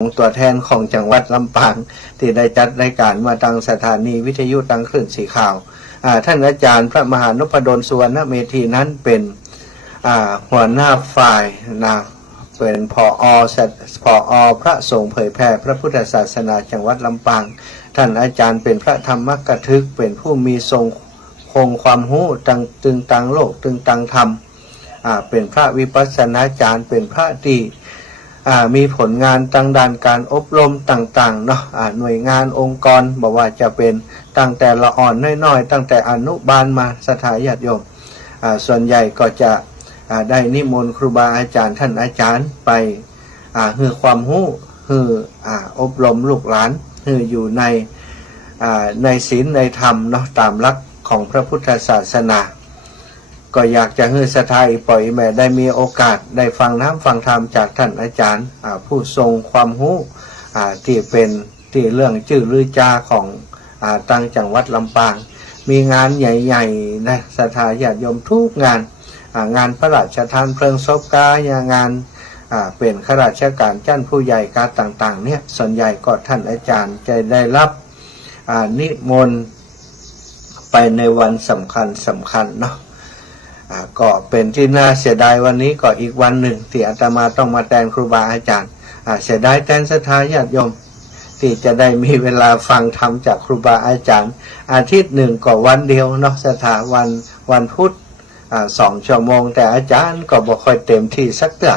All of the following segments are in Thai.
ตัวแทนของจังหวัดลำปางที่ได้จัดรายการมาทางสถานีวิทยุทางคลื่นสีขาวท่านอาจารย์พระมหานพดลสุวรรณเมธีนั้นเป็นหัวหน้าฝ่ายนะเป็นผอ.พระสงฆ์เผยแผ่พระพุทธศาสนาจังหวัดลำปางท่านอาจารย์เป็นพระธรรมกถึกเป็นผู้มีทรงคงความรู้ตึงตังโลกตึงตังธรรมเป็นพระวิปัสสนาจารย์เป็นพระที่มีผลงานทางด้านการอบรมต่างๆเนาะหน่วยงานองค์กรบอกว่าจะเป็นตั้งแต่ละอ่อนน้อยๆตั้งแต่อนุบาลมาสถาญาติโยมส่วนใหญ่ก็จะได้นิมนต์ครูบาอาจารย์ท่านอาจารย์ไปให้ความรู้ให้อบรมลูกหลานให้อยู่ในศีลในธรรมเนาะตามหลักของพระพุทธศาสนาก็อยากจะให้ศรัทธาอีปล่อยแม่ได้มีโอกาสได้ฟังน้ำฟังธรรมจากท่านอาจารย์ผู้ทรงความรู้ที่เป็นที่เรื่องชื่อลือจาของตั้งจังหวัดลำปางมีงานใหญ่ๆนะศรัทธาญาติโยมทุกงานงานพระราชทานเพลิงศพกางานเป็นข้าราชการชั้นผู้ใหญ่การต่างๆเนี่ยส่วนใหญ่ก็ท่านอาจารย์จะได้รับนิมนต์ไปในวันสำคัญเนาะก็เป็นที่น่าเสียดายวันนี้ก็อีกวันหนึ่งที่อาตมาต้องมาแทนครูบาอาจารย์เสียดายแทนศรัทธาญาติโยมที่จะได้มีเวลาฟังธรรมจากครูบาอาจารย์อาทิตย์หนึ่งก็วันเดียวเนาะศรัทธาวันพุธ2 ชั่วโมงแต่อาจารย์ก็บ่ค่อยเต็มที่สักเท่า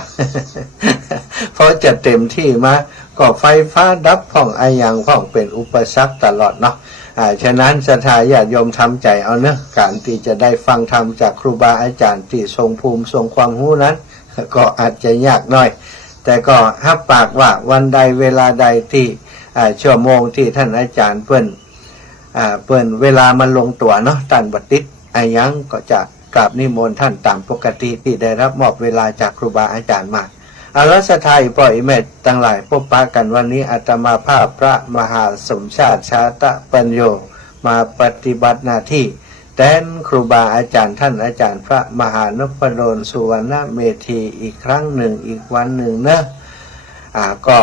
เพราะจะเต็มที่มาก็ไฟฟ้าดับพ่องอย่างพ่องเป็นอุปสรรคตลอดเนาะฉะนั้นศรัทธาญาติโยมทำใจเอาเนอะการที่จะได้ฟังธรรมจากครูบาอาจารย์ที่ทรงภูมิทรงความรู้นั้นก็อาจจะยากหน่อยแต่ก็รับปากว่าวันใดเวลาใดที่ชั่วโมงที่ท่านอาจารย์เปิ้นเวลามันลงตัวเนาะท่านบัดติดยังก็จะกราบนิมนต์ท่านตามปกติที่ได้รับมอบเวลาจากครูบาอาจารย์มารัศทัยปล่อยเมตตั้งหลายพบปะกันวันนี้อาตมาภาพพระมหาสมชาติชาตปัญโยมาปฏิบัติหน้าที่แทนครูบาอาจารย์ท่านอาจารย์พระมหานพดลสุวรรณเมธีอีกครั้งหนึ่งอีกวันหนึ่งนะก็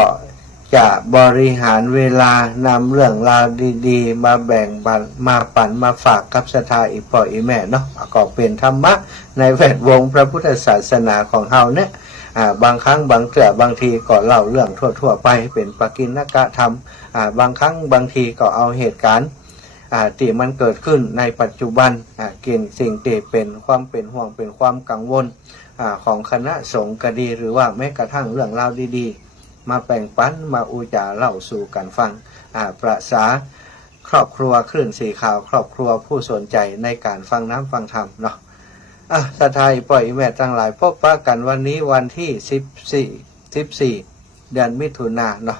จะบริหารเวลานำเรื่องราวดีๆมาแบ่งปันมาปั่นมาฝากกับศรัทธาอีพ่ออีแม่เนาะก็เป็นธรรมะในแวดวงพระพุทธศาสนาของเฮาเนี่ยบางครั้งบางเทื่อบางทีก็เล่าเรื่องทั่วๆไปเป็นปกิณกธรรมบางครั้งบางทีก็เอาเหตุการณ์ที่มันเกิดขึ้นในปัจจุบันเกี่ยวกับสิ่งที่เป็นความเป็นห่วงเป็นความกังวลของคณะสงฆ์ก็ดีหรือว่าแม้กระทั่งเรื่องราวดีๆมาแบ่งปันมาอุจาเล่าสู่กันฟังประสาครอบครัวคลื่นสีขาวครอบครัวผู้สนใจในการฟังน้ำฟังธรรมเนาะศรัทธาปล่อยแม่ทั้งหลายพบปะกันวันนี้วันที่14เดือนมิถุนายนเนาะ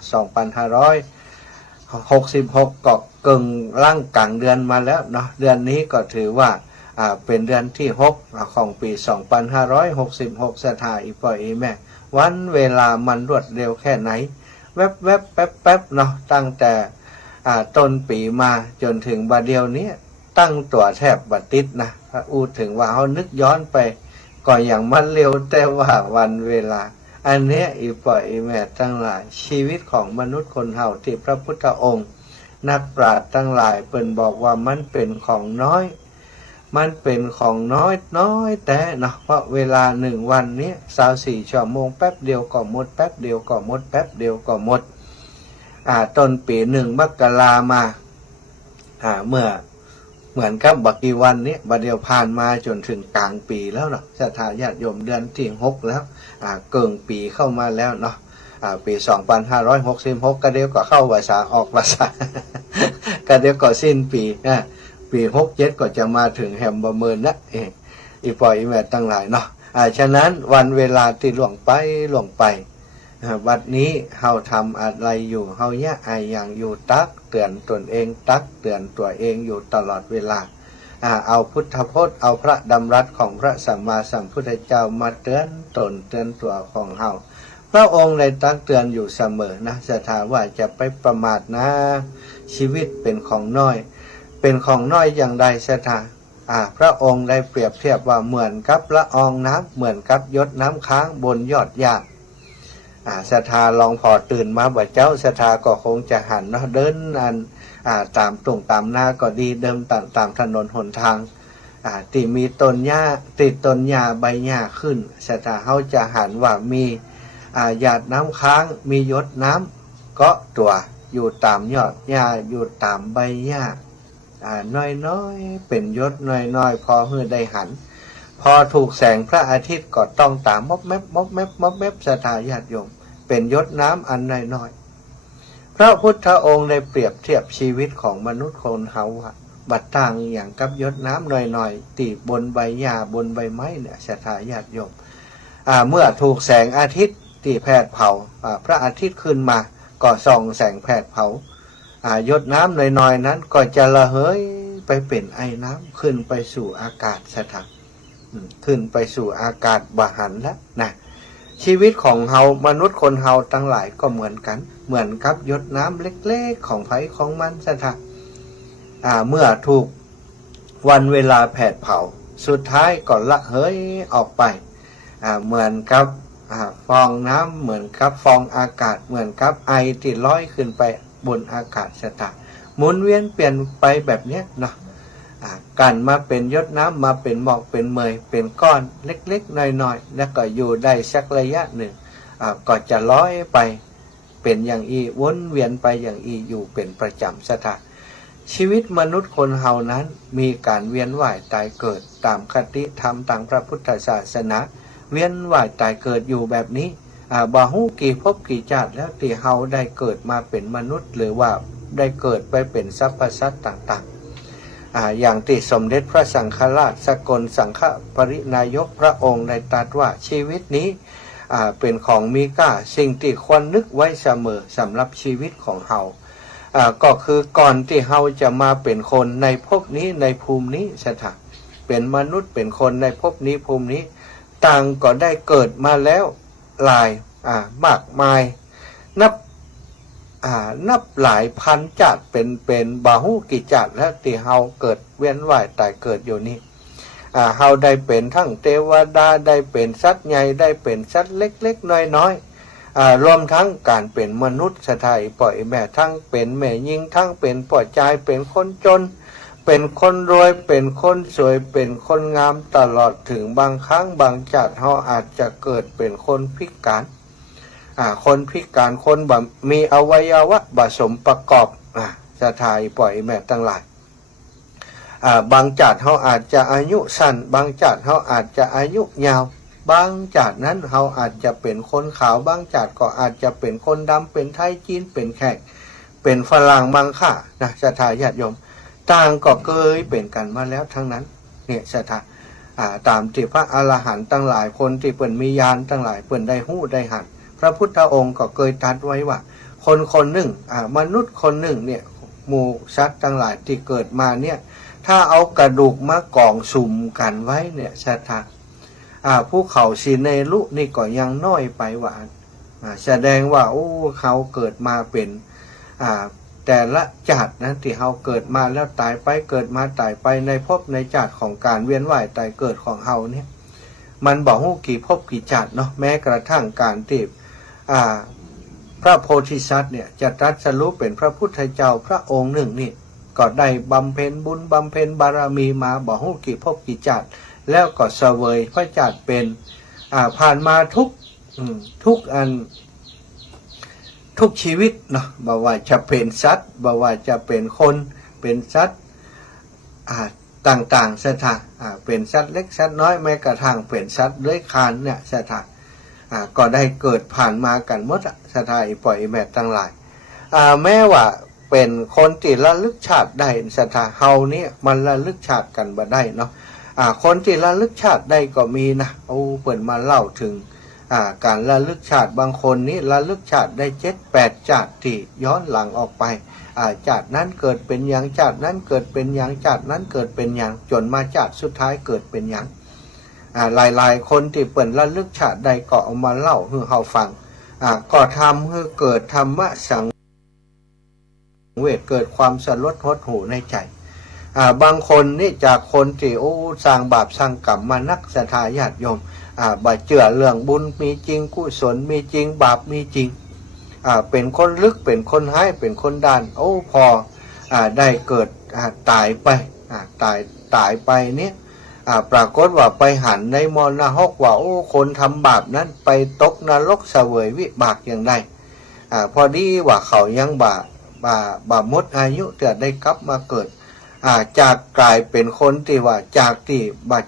2566ก็กึ่งล่างกลางเดือนมาแล้วเนาะเดือนนี้ก็ถือว่าเป็นเดือนที่6ของปี2566ศรัทธาปล่อยแม่วันเวลามันรวดเร็วแค่ไหนแวบแป๊บเนาะตั้งแต่ต้นปีมาจนถึงบัดเดียวนี้ตั้งตัวแทบบัดติดนะพูดถึงว่าเขานึกย้อนไปก็อย่างมันเร็วแต่ว่าวันเวลาอันนี้อีปล่อยแม่ทั้งหลายชีวิตของมนุษย์คนเฮาที่พระพุทธองค์นักปราชญ์ทั้งหลายเปิ่นบอกว่ามันเป็นของน้อยมันเป็นของน้อยแต่เนาะเพราะเวลา1 วันนี้24 ชั่วโมงแป๊บเดียวก็หมดแป๊บเดียวก็หมดแป๊บเดียวก็หมดต้นปี1 มกรามาเมื่อเหมือนกับบักกี่วันนี้บัดเดียวผ่านมาจนถึงกลางปีแล้วเนาะศรัทธาญาติโยมเดือนที่6แล้วเกินปีเข้ามาแล้วเนาะปี2566ก็เดี๋ยวก็เข้าพรรษาออกพรรษาก็เดี๋ยวก็สิ้นปีปี67ก็จะมาถึงแหมประเมินนะอีปล่อยอีแม่ตั้งหลายเนาะฉะนั้นวันเวลาที่ล่วงไปบัดนี้เฮาทำอะไรอยู่เฮาเนี่ยอย่างอยู่ตักเตือนตนเองตักเตือนตัวเองอยู่ตลอดเวลาเอาพุทธพจน์เอาพระดำรัสของพระสัมมาสัมพุทธเจ้ามาเตือนตนเตือนตัวของเฮาพระองค์ได้ตักเตือนอยู่เสมอนะศรัทธาว่าจะไปประมาทนะชีวิตเป็นของน้อยเป็นของน้อยอย่างใดศรัทธาพระองค์ได้เปรียบเทียบว่าเหมือนกับละอองน้ำเหมือนกับหยดน้ำค้างบนยอดหญ้า ศรัทธาลองพอตื่นมาบ่เจ้าศรัทธาก็คงจะหันเนาะเดินตามตรงตามหน้าก็ดีเดิมตามถนนหนทางที่มีต้นหญ้าติดต้นหญ้าใบหญ้าขึ้นศรัทธาเขาจะหันว่ามีหยาดน้ำค้างมีหยดน้ำก็ตัวอยู่ตามยอดหญ้าอยู่ตามใบหญ้าน้อยๆเป็นหยดน้อยๆพอเพื่อได้หันพอถูกแสงพระอาทิตย์ก็ต้องตามมอบแมบมอบแมบมอบแมบศรัทธาญาติโยมเป็นหยดน้ำอันน้อยๆพระพุทธองค์ได้เปรียบเทียบชีวิตของมนุษย์คนเฮาบัดต่างอย่างกับหยดน้ำหน่อยๆตีบนใบหญ้าบนใบไม้เนี่ยศรัทธาญาติโยมเมื่อถูกแสงอาทิตย์ที่แผดเผาพระอาทิตย์ขึ้นมาก็ส่องแสงแผดเผาหยดน้ำน้อยๆนั้นก็จะระเหยไปเป็นไอน้ำขึ้นไปสู่อากาศศรัทธาขึ้นไปสู่อากาศบหันแล้วนะชีวิตของเฮามนุษย์คนเฮาทั้งหลายก็เหมือนกันเหมือนกับหยดน้ำเล็กๆของไผของมันศรัทธาเมื่อถูกวันเวลาแผดเผาสุดท้ายก็ละเหยออกไปเหมือนกับฟองน้ำเหมือนกับฟองอากาศเหมือนกับไอที่ลอยขึ้นไปบนอากาศศรัทธาหมุนเวียนเปลี่ยนไปแบบนี้เนาะกันมาเป็นหยดน้ำมาเป็นหมอกเป็นเมยเป็นก้อนเล็กๆน้อยๆแล้วก็อยู่ได้สักระยะหนึ่งก็จะลอยไปเป็นอย่างอีวนเวียนไปอย่างอีอยู่เป็นประจำศรัทธาชีวิตมนุษย์คนเฮานั้นมีการเวียนว่ายตายเกิดตามคติธรรมทางพระพุทธศาสนาเวียนว่ายตายเกิดอยู่แบบนี้บ่ฮู้กี่ภพกี่ชาติแล้วที่เฮาได้เกิดมาเป็นมนุษย์หรือว่าได้เกิดไปเป็นสรรพสัตว์ต่างๆอย่างที่สมเด็จพระสังฆราชสกลสังฆปรินายกพระองค์ได้ตรัสว่าชีวิตนี้เป็นของมีค่าสิ่งที่ควรนึกไว้เสมอสำหรับชีวิตของเฮาก็คือก่อนที่เฮาจะมาเป็นคนในภพนี้ในภูมินี้ศรัทธาเป็นมนุษย์เป็นคนในภพนี้ภูมินี้ต่างก็ได้เกิดมาแล้วหลายมากมายนับหลายพันจัดเป็นบาหูกิจัดแล้วที่เฮาเกิดเวียนว่ายตายเกิดอยู่นี่เฮาได้เป็นทั้งเทวดาได้เป็นสัตว์ใหญ่ได้เป็นสัตว์เล็กๆน้อยๆรวมทั้งการเป็นมนุษย์สถายปล่อยแม่ทั้งเป็นแม่ยิงทั้งเป็นปล่อยใจเป็นคนจนเป็นคนรวยเป็นคนสวยเป็นคนงามตลอดถึงบางครั้งบางจัดเฮาอาจจะเกิดเป็นคนพิการคนพิการคนแบบมีอวัยวะผสมประกอบสถายปล่อยแม่ทั้งหลายบางจัดเฮาอาจจะอายุสั้นบางจัดเฮาอาจจะอายุยาวบางจัดนั้นเฮาอาจจะเป็นคนขาวบางจัดก็อาจจะเป็นคนดำเป็นไทยจีนเป็นแขกเป็นฝรั่งบางค่านะสถาญาติโยมต่างก็เคยเป็นกันมาแล้วทั้งนั้นเนี่ยสถาตามที่พระอรหันต์ทั้งหลายคนที่เปิ่นมีญาณทั้งหลายเปิ่นได้หู้ได้หันพระพุทธองค์ก็เคยตรัสไว้ว่าคนหนึ่งมนุษย์คนหนึ่งเนี่ยหมู่สัตว์ทั้งหลายที่เกิดมาเนี่ยถ้าเอากระดูกมากองสุ่มกันไว้เนี่ยสถาผู้เขาสีเนรุนี่ก็ยังน้อยไปว่าแสดงว่าโอ้เขาเกิดมาเป็นแต่ละจัดนะที่เขาเกิดมาแล้วตายไปเกิดมาตายไปในภพในจัดของการเวียนว่ายตายเกิดของเขาเนี่ยมันบอกว่ากี่ภพกี่จัดเนาะแม้กระทั่งการที่พระโพธิสัตว์เนี่ยจะตรัสรู้เป็นพระพุทธเจ้าพระองค์หนึ่งนี่ก็ได้บำเพ็ญบุญบำเพ็ญบารมีมาบอกว่ากี่ภพกี่จัดแล้วก็เสวยพระจัดเป็นผ่านมาทุกอันทุกชีวิตเนาะบ่ว่าจะเป็นสัตว์บ่ว่าจะเป็นคนเป็นสัตว์ต่างๆสถานเป็นสัตว์เล็กสัตว์น้อยแม้กระทั่งเป็นสัตว์เลื้อยคลานเนี่ยสถานก็ได้เกิดผ่านมากันหมดสถานปล่อยแบบทั้งหลายแม้ว่าเป็นคนที่ระลึกชาติได้สถานเฮานี่มันระลึกชาติกันบ่ได้เนาะคนที่ระลึกชาติได้ก็มีนะโอ้เปิดมาเล่าถึงการระลึกชาติบางคนนี้ระลึกชาติได้7-8ชาติที่ย้อนหลังออกไปชาตินั้นเกิดเป็นอย่างชาตินั้นเกิดเป็นอย่างชาตินั้นเกิดเป็นอย่างจนมาชาติสุดท้ายเกิดเป็นอย่างหลายๆคนที่เปิดระลึกชาติใดก็เอามาเล่าให้เฮาฟังก็ทำให้เกิดธรรมะสังเวชเกิดความสลดหดหู่ในใจ บางคนนี่จากคนที่สร้างบาปสร้างกรรมมานักศรัทธาญาติโยมบ่เชื่อเรื่องบุญมีจริงกุศลมีจริงบาปมีจริงเป็นคนลึกเป็นคนให้เป็นคนด้านพอได้เกิดตายไปตายไปเนี่ยปรากฏว่าไปหันในมรณะว่าคนทำบาปนั้นไปตกนรกเสวยวิบากอย่างไรพอดีว่าเขายังบาหมดอายุจะได้กลับมาเกิดจากกลายเป็นคนที่ว่าจากที่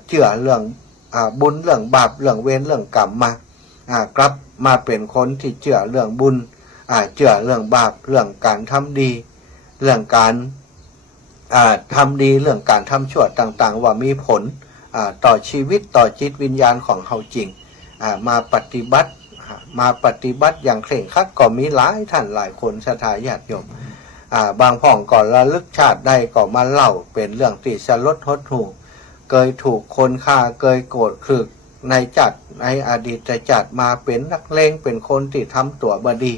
เชื่อเรื่องบุญเรื่องบาปเรื่องเวรเรื่องกรรมมากลับมาเป็นคนที่เชื่อเรื่องบุญเชื่อเรื่องบาปเรื่องการทำดีเรื่องการทำดีเรื่องการทำชั่วต่างๆว่ามีผลต่อชีวิตต่อจิตวิญญาณของเขาจริงมาปฏิบัติอย่างเคร่งครัดก็มีหลายท่านหลายคนศรัทธาญาติโยมบางพ่องก่อนระลึกชาติได้ก็มาเล่าเป็นเรื่องที่สลดหดหู่เคยถูกคนฆ่าเคยโกรธคือในอดีตชาติมาเป็นนักเลงเป็นคนที่ทำตัวบดี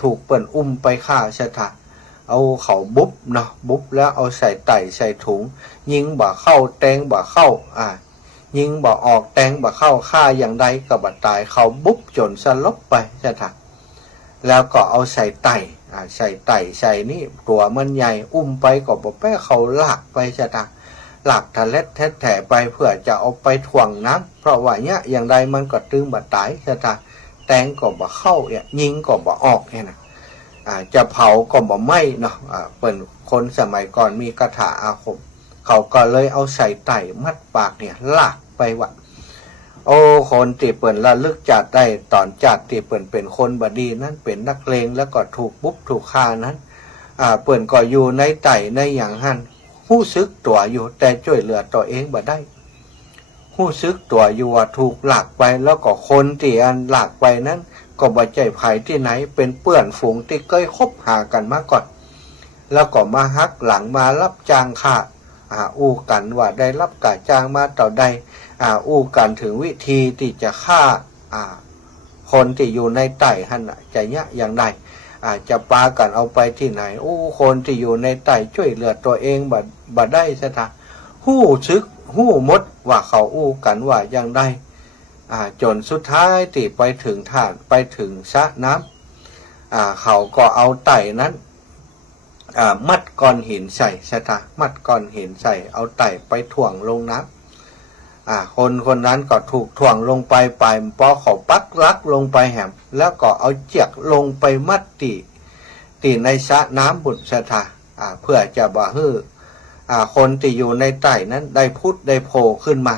ถูกเปิ่นอุ้มไปฆ่าศรัทธาเอาเขาบุ๊บเนาะบุ๊บแล้วเอาใส่ไต่ใส่ถุงยิงบ่เข้าแตงบ่เข้ายิงบ่ออกแตงบ่เข้าฆ่าอย่างใดก็บ่ตายเขาบุ๊บจนสลบไปศรัทธาแล้วก็เอาใส่ไต่ใส่นี่ตัวมันใหญ่อุ้มไปก็บ่แป้เขาลากไปศรัทธาหลักทะเล็ดแถ่ไปเพื่อจะเอาไปถ่วงน้ำเพราะว่าเนี่ยอย่างใดมันก็ตึงบ่ตายศรัทธาแตงก็บ่เข้ายิงก็บ่ออกเนี่ยนะจะเผาก็บ่ไหม้เนาะเป็นคนสมัยก่อนมีคาถาอาคมเขาก็เลยเอาใส่ไต่มัดปากเนี่ยลากไปว่าคนที่เปิ่นระลึกจัดได้ตอนจัดที่เปิ่นเป็นคนบดีนั้นเป็นนักเลงแล้วก็ถูกบุ๊บถูกฆ่านั้นเปิ่นก็อยู่ในไต่ในอย่างหันหู้ซึกตัวอยู่แต่ช่วยเหลือตัวเองบ่ได้หู้ซึกตัวอยู่ว่าถูกหลากไปแล้วก็คนที่อันหลากไปนั้นก็บ่ใจไผที่ไหนเป็นเปื้อนฝูงที่เคยคบหากันมาก่อนแล้วก็มาฮักหลังมารับจ้างฆ่าอู้กันว่าได้รับกะจ้างมาต่อใดอู้กันถึงวิธีที่จะฆ่าคนที่อยู่ในไต่หันจะยะอย่างใดจะปากันเอาไปที่ไหนคนที่อยู่ในไต่ช่วยเหลือตัวเองบ่ได้ซะท่าหู้ซึกหู้มดว่าเขาอู้กันว่าอย่างใดจนสุดท้ายที่ไปถึงท่านไปถึงสระน้ำเขาก็เอาไต่นั้นมัดก้อนหินใส่ซะท่ามัดก้อนหินใส่เอาไต่ไปถ่วงลงน้ำคนนั้นก็ถูกถ่วงลงไปพอเขาปักลักลงไปแหมแล้วก็เอาเจียกลงไปมัดตีในสระน้ำบุญศรัทธาเพื่อจะบ่ฮื้อคนที่อยู่ในใต้นั้นได้พุทธได้โผล่ขึ้นมา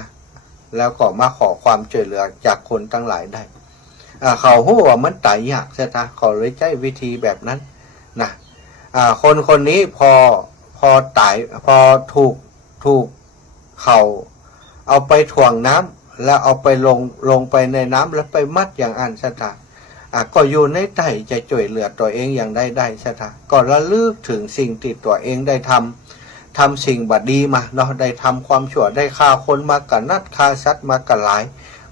แล้วก็มาขอความช่วยเหลือจากคนทั้งหลายได้เขาหู้ว่ามันตายยากศรัทธาเขาเลยใช้วิธีแบบนั้นนะคนนี้พอตายพอถูกเขาเอาไปถ่วงน้ำแล้วเอาไปลงไปในน้ำแล้วไปมัดอย่างอันศรัทธาก็อยู่ในใต้จะช่วยเหลือตัวเองอย่างได้ศรัทธาก็ระลึกถึงสิ่งที่ตัวเองได้ทำสิ่งบดีมาเนาะได้ทำความชั่วได้ฆ่าคนมากันนัดฆ่าสัตว์มากันหลาย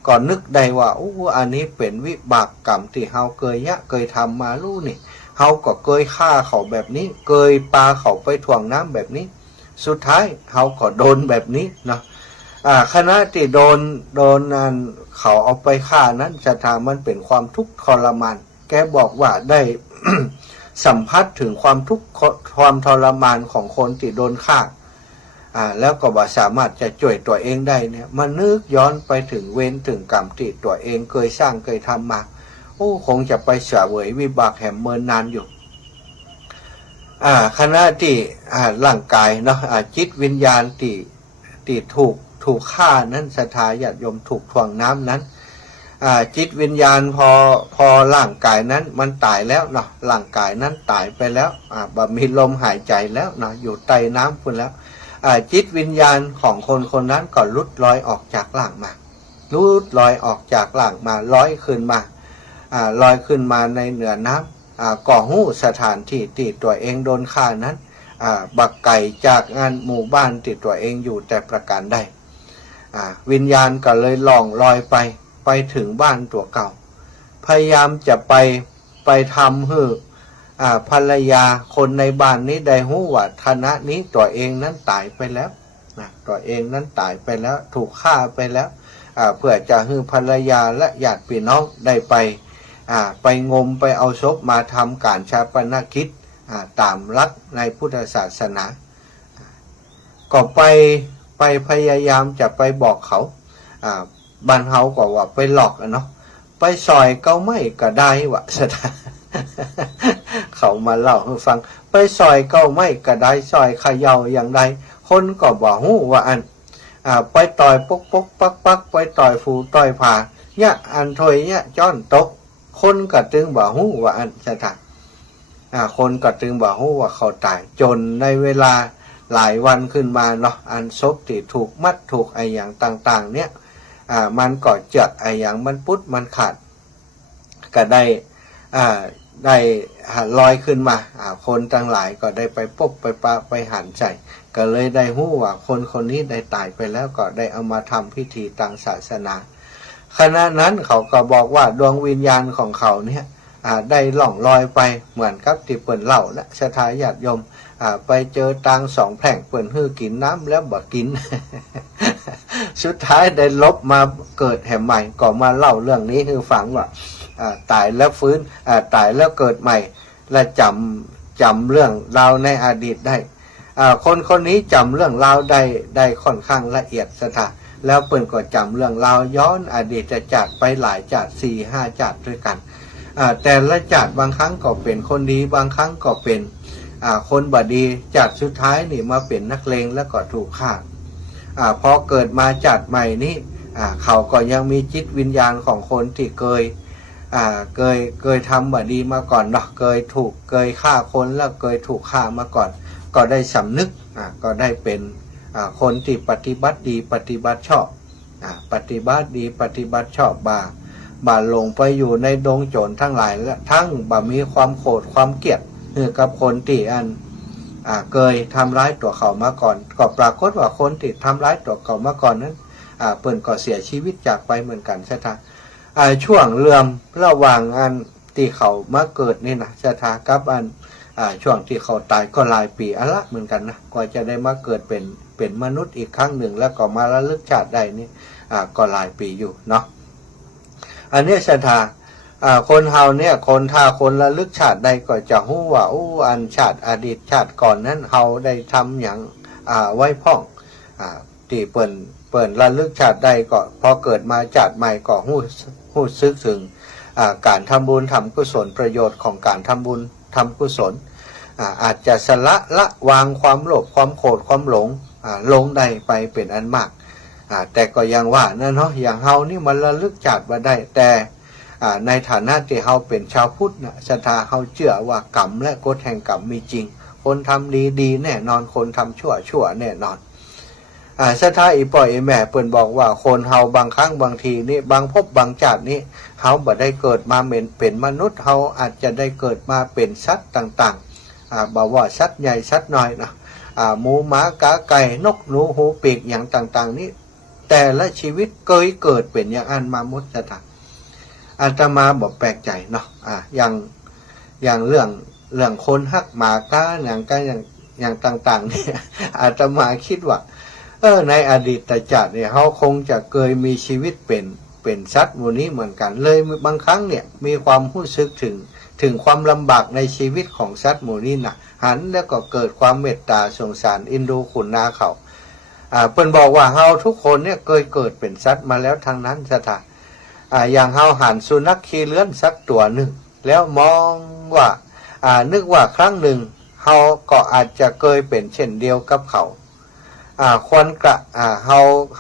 ก็นึกได้ว่าอันนี้เป็นวิบากกรรมที่เฮาเคยทำมาลู่นี่เฮาก็เคยฆ่าเขาแบบนี้เคยปาเขาไปถ่วงน้ำแบบนี้สุดท้ายเฮาก็โดนแบบนี้เนาะคณะที่โดนนั้นเขาเอาไปฆ่านั้นศรัทธามันเป็นความทุกข์ทรมานแกบอกว่าได้ สัมผัสถึงความทุกข์ความทรมานของคนที่โดนฆ่าแล้วก็บ่สามารถจะช่วยตัวเองได้เนี่ยมันนึกย้อนไปถึงเวรถึงกรรมที่ตัวเองเคยสร้างเคยทำมาคงจะไปเสวยวิบากแห่งเมินนานอยู่คณะที่ร่างกายเนาะจิตวิญญาณที่ถูกฆ่านั้นศรัทธาญาติโยมถูกถ่วงน้ำนั้นจิตวิญญาณพอร่างกายนั้นมันตายแล้วเนาะร่างกายนั้นตายไปแล้วบ่มีลมหายใจแล้วเนาะอยู่ใต้น้ำพุ่นแล้วจิตวิญญาณของคนนั้นก็ลุดลอยออกจากร่างมาลุดลอยออกจากร่างมาลอยขึ้นมาในเหนือน้ำก่อหู้สถานที่ที่ตัวเองโดนฆ่านั้นบักไก่จากงานหมู่บ้านที่ตัวเองอยู่แต่ประการใดวิญญาณก็เลยล่องลอยไปถึงบ้านตัวเก่าพยายามจะไปทำให้ ภรรยาคนในบ้านนี้ได้รู้ว่าคณะนี้ตัวเองนั้นตายไปแล้วนะตัวเองนั้นตายไปแล้วถูกฆ่าไปแล้วเพื่อจะให้ภรรยาและญาติพี่น้องได้ไปงมไปเอาศพมาทำการชาปนกิจตามหลักในพุทธศาสนาก็ไปพยายามจะไปบอกเขาบ้านเฮาก็ว่าไปหลอกเนาะไปซอยเก้าไม่ก็ได้วะสถาน เขามาเล่าให้ฟังไปซอยเก้าไม่ก็ได้ซอยเขย่าอย่างใดคนก็บอกฮู้ว่าไปต่อยปกปักไปต่อยฟูต่อยผาเนี่ยอันถอยเนี่ยจ้อนตกคนก็ตึงบอกฮู้ว่าสถานคนก็ตึงบอกฮู้ว่าเขาตายจนในเวลาหลายวันขึ้นมาเนาะอันศพที่ถูกมัดถูกไออย่างต่างๆเนี่ยมันก็เจ็บไออย่างมันปุ๊ดมันขาดก็ได้ลอยขึ้นมาคนทั้งหลายก็ได้ไปพบไปปะไปหันใจก็เลยได้ฮู้ว่าคนนี้ได้ตายไปแล้วก็ได้เอามาทำพิธีทางศาสนาขณะนั้นเขาก็บอกว่าดวงวิญญาณของเขาเนี่ยได้ล่องลอยไปเหมือนกับที่เปิ่นเล่าและศรัทธาญาติโยมไปเจอตังสองแผงเปิ่นฮื้อกินน้ำแล้วบ่กิน สุดท้ายได้ลบมาเกิดแห่งใหม่ก็มาเล่าเรื่องนี้ให้ฟังว่าตายแล้วฟื้นตายแล้วเกิดใหม่และจำเรื่องราวในอดีตได้คนนี้จำเรื่องราวได้ค่อนข้างละเอียดศรัทธาแล้วเปิ่นก็จำเรื่องราวย้อนอดีตจัดไปหลายจัด4-5จัดด้วยกันแต่ละจัดบางครั้งก็เป็นคนดีบางครั้งก็เป็นคนบดีจัดสุดท้ายนี่มาเป็นนักเลงแล้วก็ถูกฆ่าพอเกิดมาจัดใหม่นี่เขาก็ยังมีจิตวิญญาณของคนที่เคยทำบดีมาก่อนเนาะเคยฆ่าคนแล้วเคยถูกฆ่ามาก่อนก็ได้สำนึกก็ได้เป็นคนที่ปฏิบัติดีปฏิบัติชอบปฏิบัติดีปฏิบัติชอบบาลงไปอยู่ในดงโจรทั้งหลายและทั้งมีความโกรธความเกลียดกับคนที่เคยทำร้ายตัวเขามาก่อนก็ปรากฏว่าคนที่ทำร้ายตัวเขามาก่อนนั้นเปิ่นก็เสียชีวิตจากไปเหมือนกันใช่ไหมช่วงเลื่อมระหว่างที่เขามาเกิดนี่นะใช่ไหมกับช่วงที่เขาตายก็หลายปีละเหมือนกันนะกว่าจะได้มาเกิดเป็นมนุษย์อีกครั้งหนึ่งแล้วก็มาระลึกชาติได้นี่ก็หลายปีอยู่เนาะอันนี้ศรัทธาคนเฮาเนี่ยคนระลึกชาติใดก็จะฮู้ว่าอันชาติอดีตชาติก่อนนั้นเฮาได้ทำอย่างไว้พ่องที่เปิ่นระลึกชาติใดก็พอเกิดมาชาติใหม่ก็ฮู้ซึกถึงการทำบุญทำกุศลประโยชน์ของการทำบุญทำกุศลอาจจะสละวางความโลภความโกรธความหลงลงได้ไปเป็นอันมากแต่ก็ยังว่านั่นเนาะอย่างเฮานี่มันระลึกชาติมาได้แต่ในฐานะที่เฮาเป็นชาวพุทธนะศรัทธาเฮาเชื่อว่ากรรมและกฎแห่งกรรมมีจริงคนทำดีแน่นอนคนทำชั่วแน่นอนศรัทธาอีป่อยแม่เปิ้นบอกว่าคนเฮาบางครั้งบางทีนี่บางภพบางชาตินี่เฮาบ่ได้เกิดมาเป็นมนุษย์เฮาอาจจะได้เกิดมาเป็นสัตว์ต่างๆบ่ว่าสัตว์ใหญ่สัตว์น้อยนะหมูหมากาไก่นกหนูหูปีกอย่างต่างๆนี่แต่ละชีวิตเคยเกิดเป็นอย่างอันมาหมดศรัทธาอาตมาบอกแปลกใจเนาะอย่างเรื่องคนฮักหมาก้าอย่างต่างๆเนี่ยอาตมาคิดว่าในอดีตชาติเนี่ยเขาคงจะเคยมีชีวิตเป็นสัตว์หมู่นี้เหมือนกันเลยบางครั้งเนี่ยมีความรู้สึกถึงความลำบากในชีวิตของสัตว์หมู่นี้นะหันแล้วก็เกิดความเมตตาสงสารอินดูขุนนาเขาเพิ่นบอกว่าเฮาทุกคนเนี่ยเคยเกิดเป็นสัตว์มาแล้วทั้งนั้นสถานอย่างเฮาหันสุนัขขี่เลื้อนสักตัวหนึ่งแล้วมองว่านึกว่าครั้งหนึ่งเฮาก็อาจจะเคยเป็นเช่นเดียวกับเขาคนกะเฮ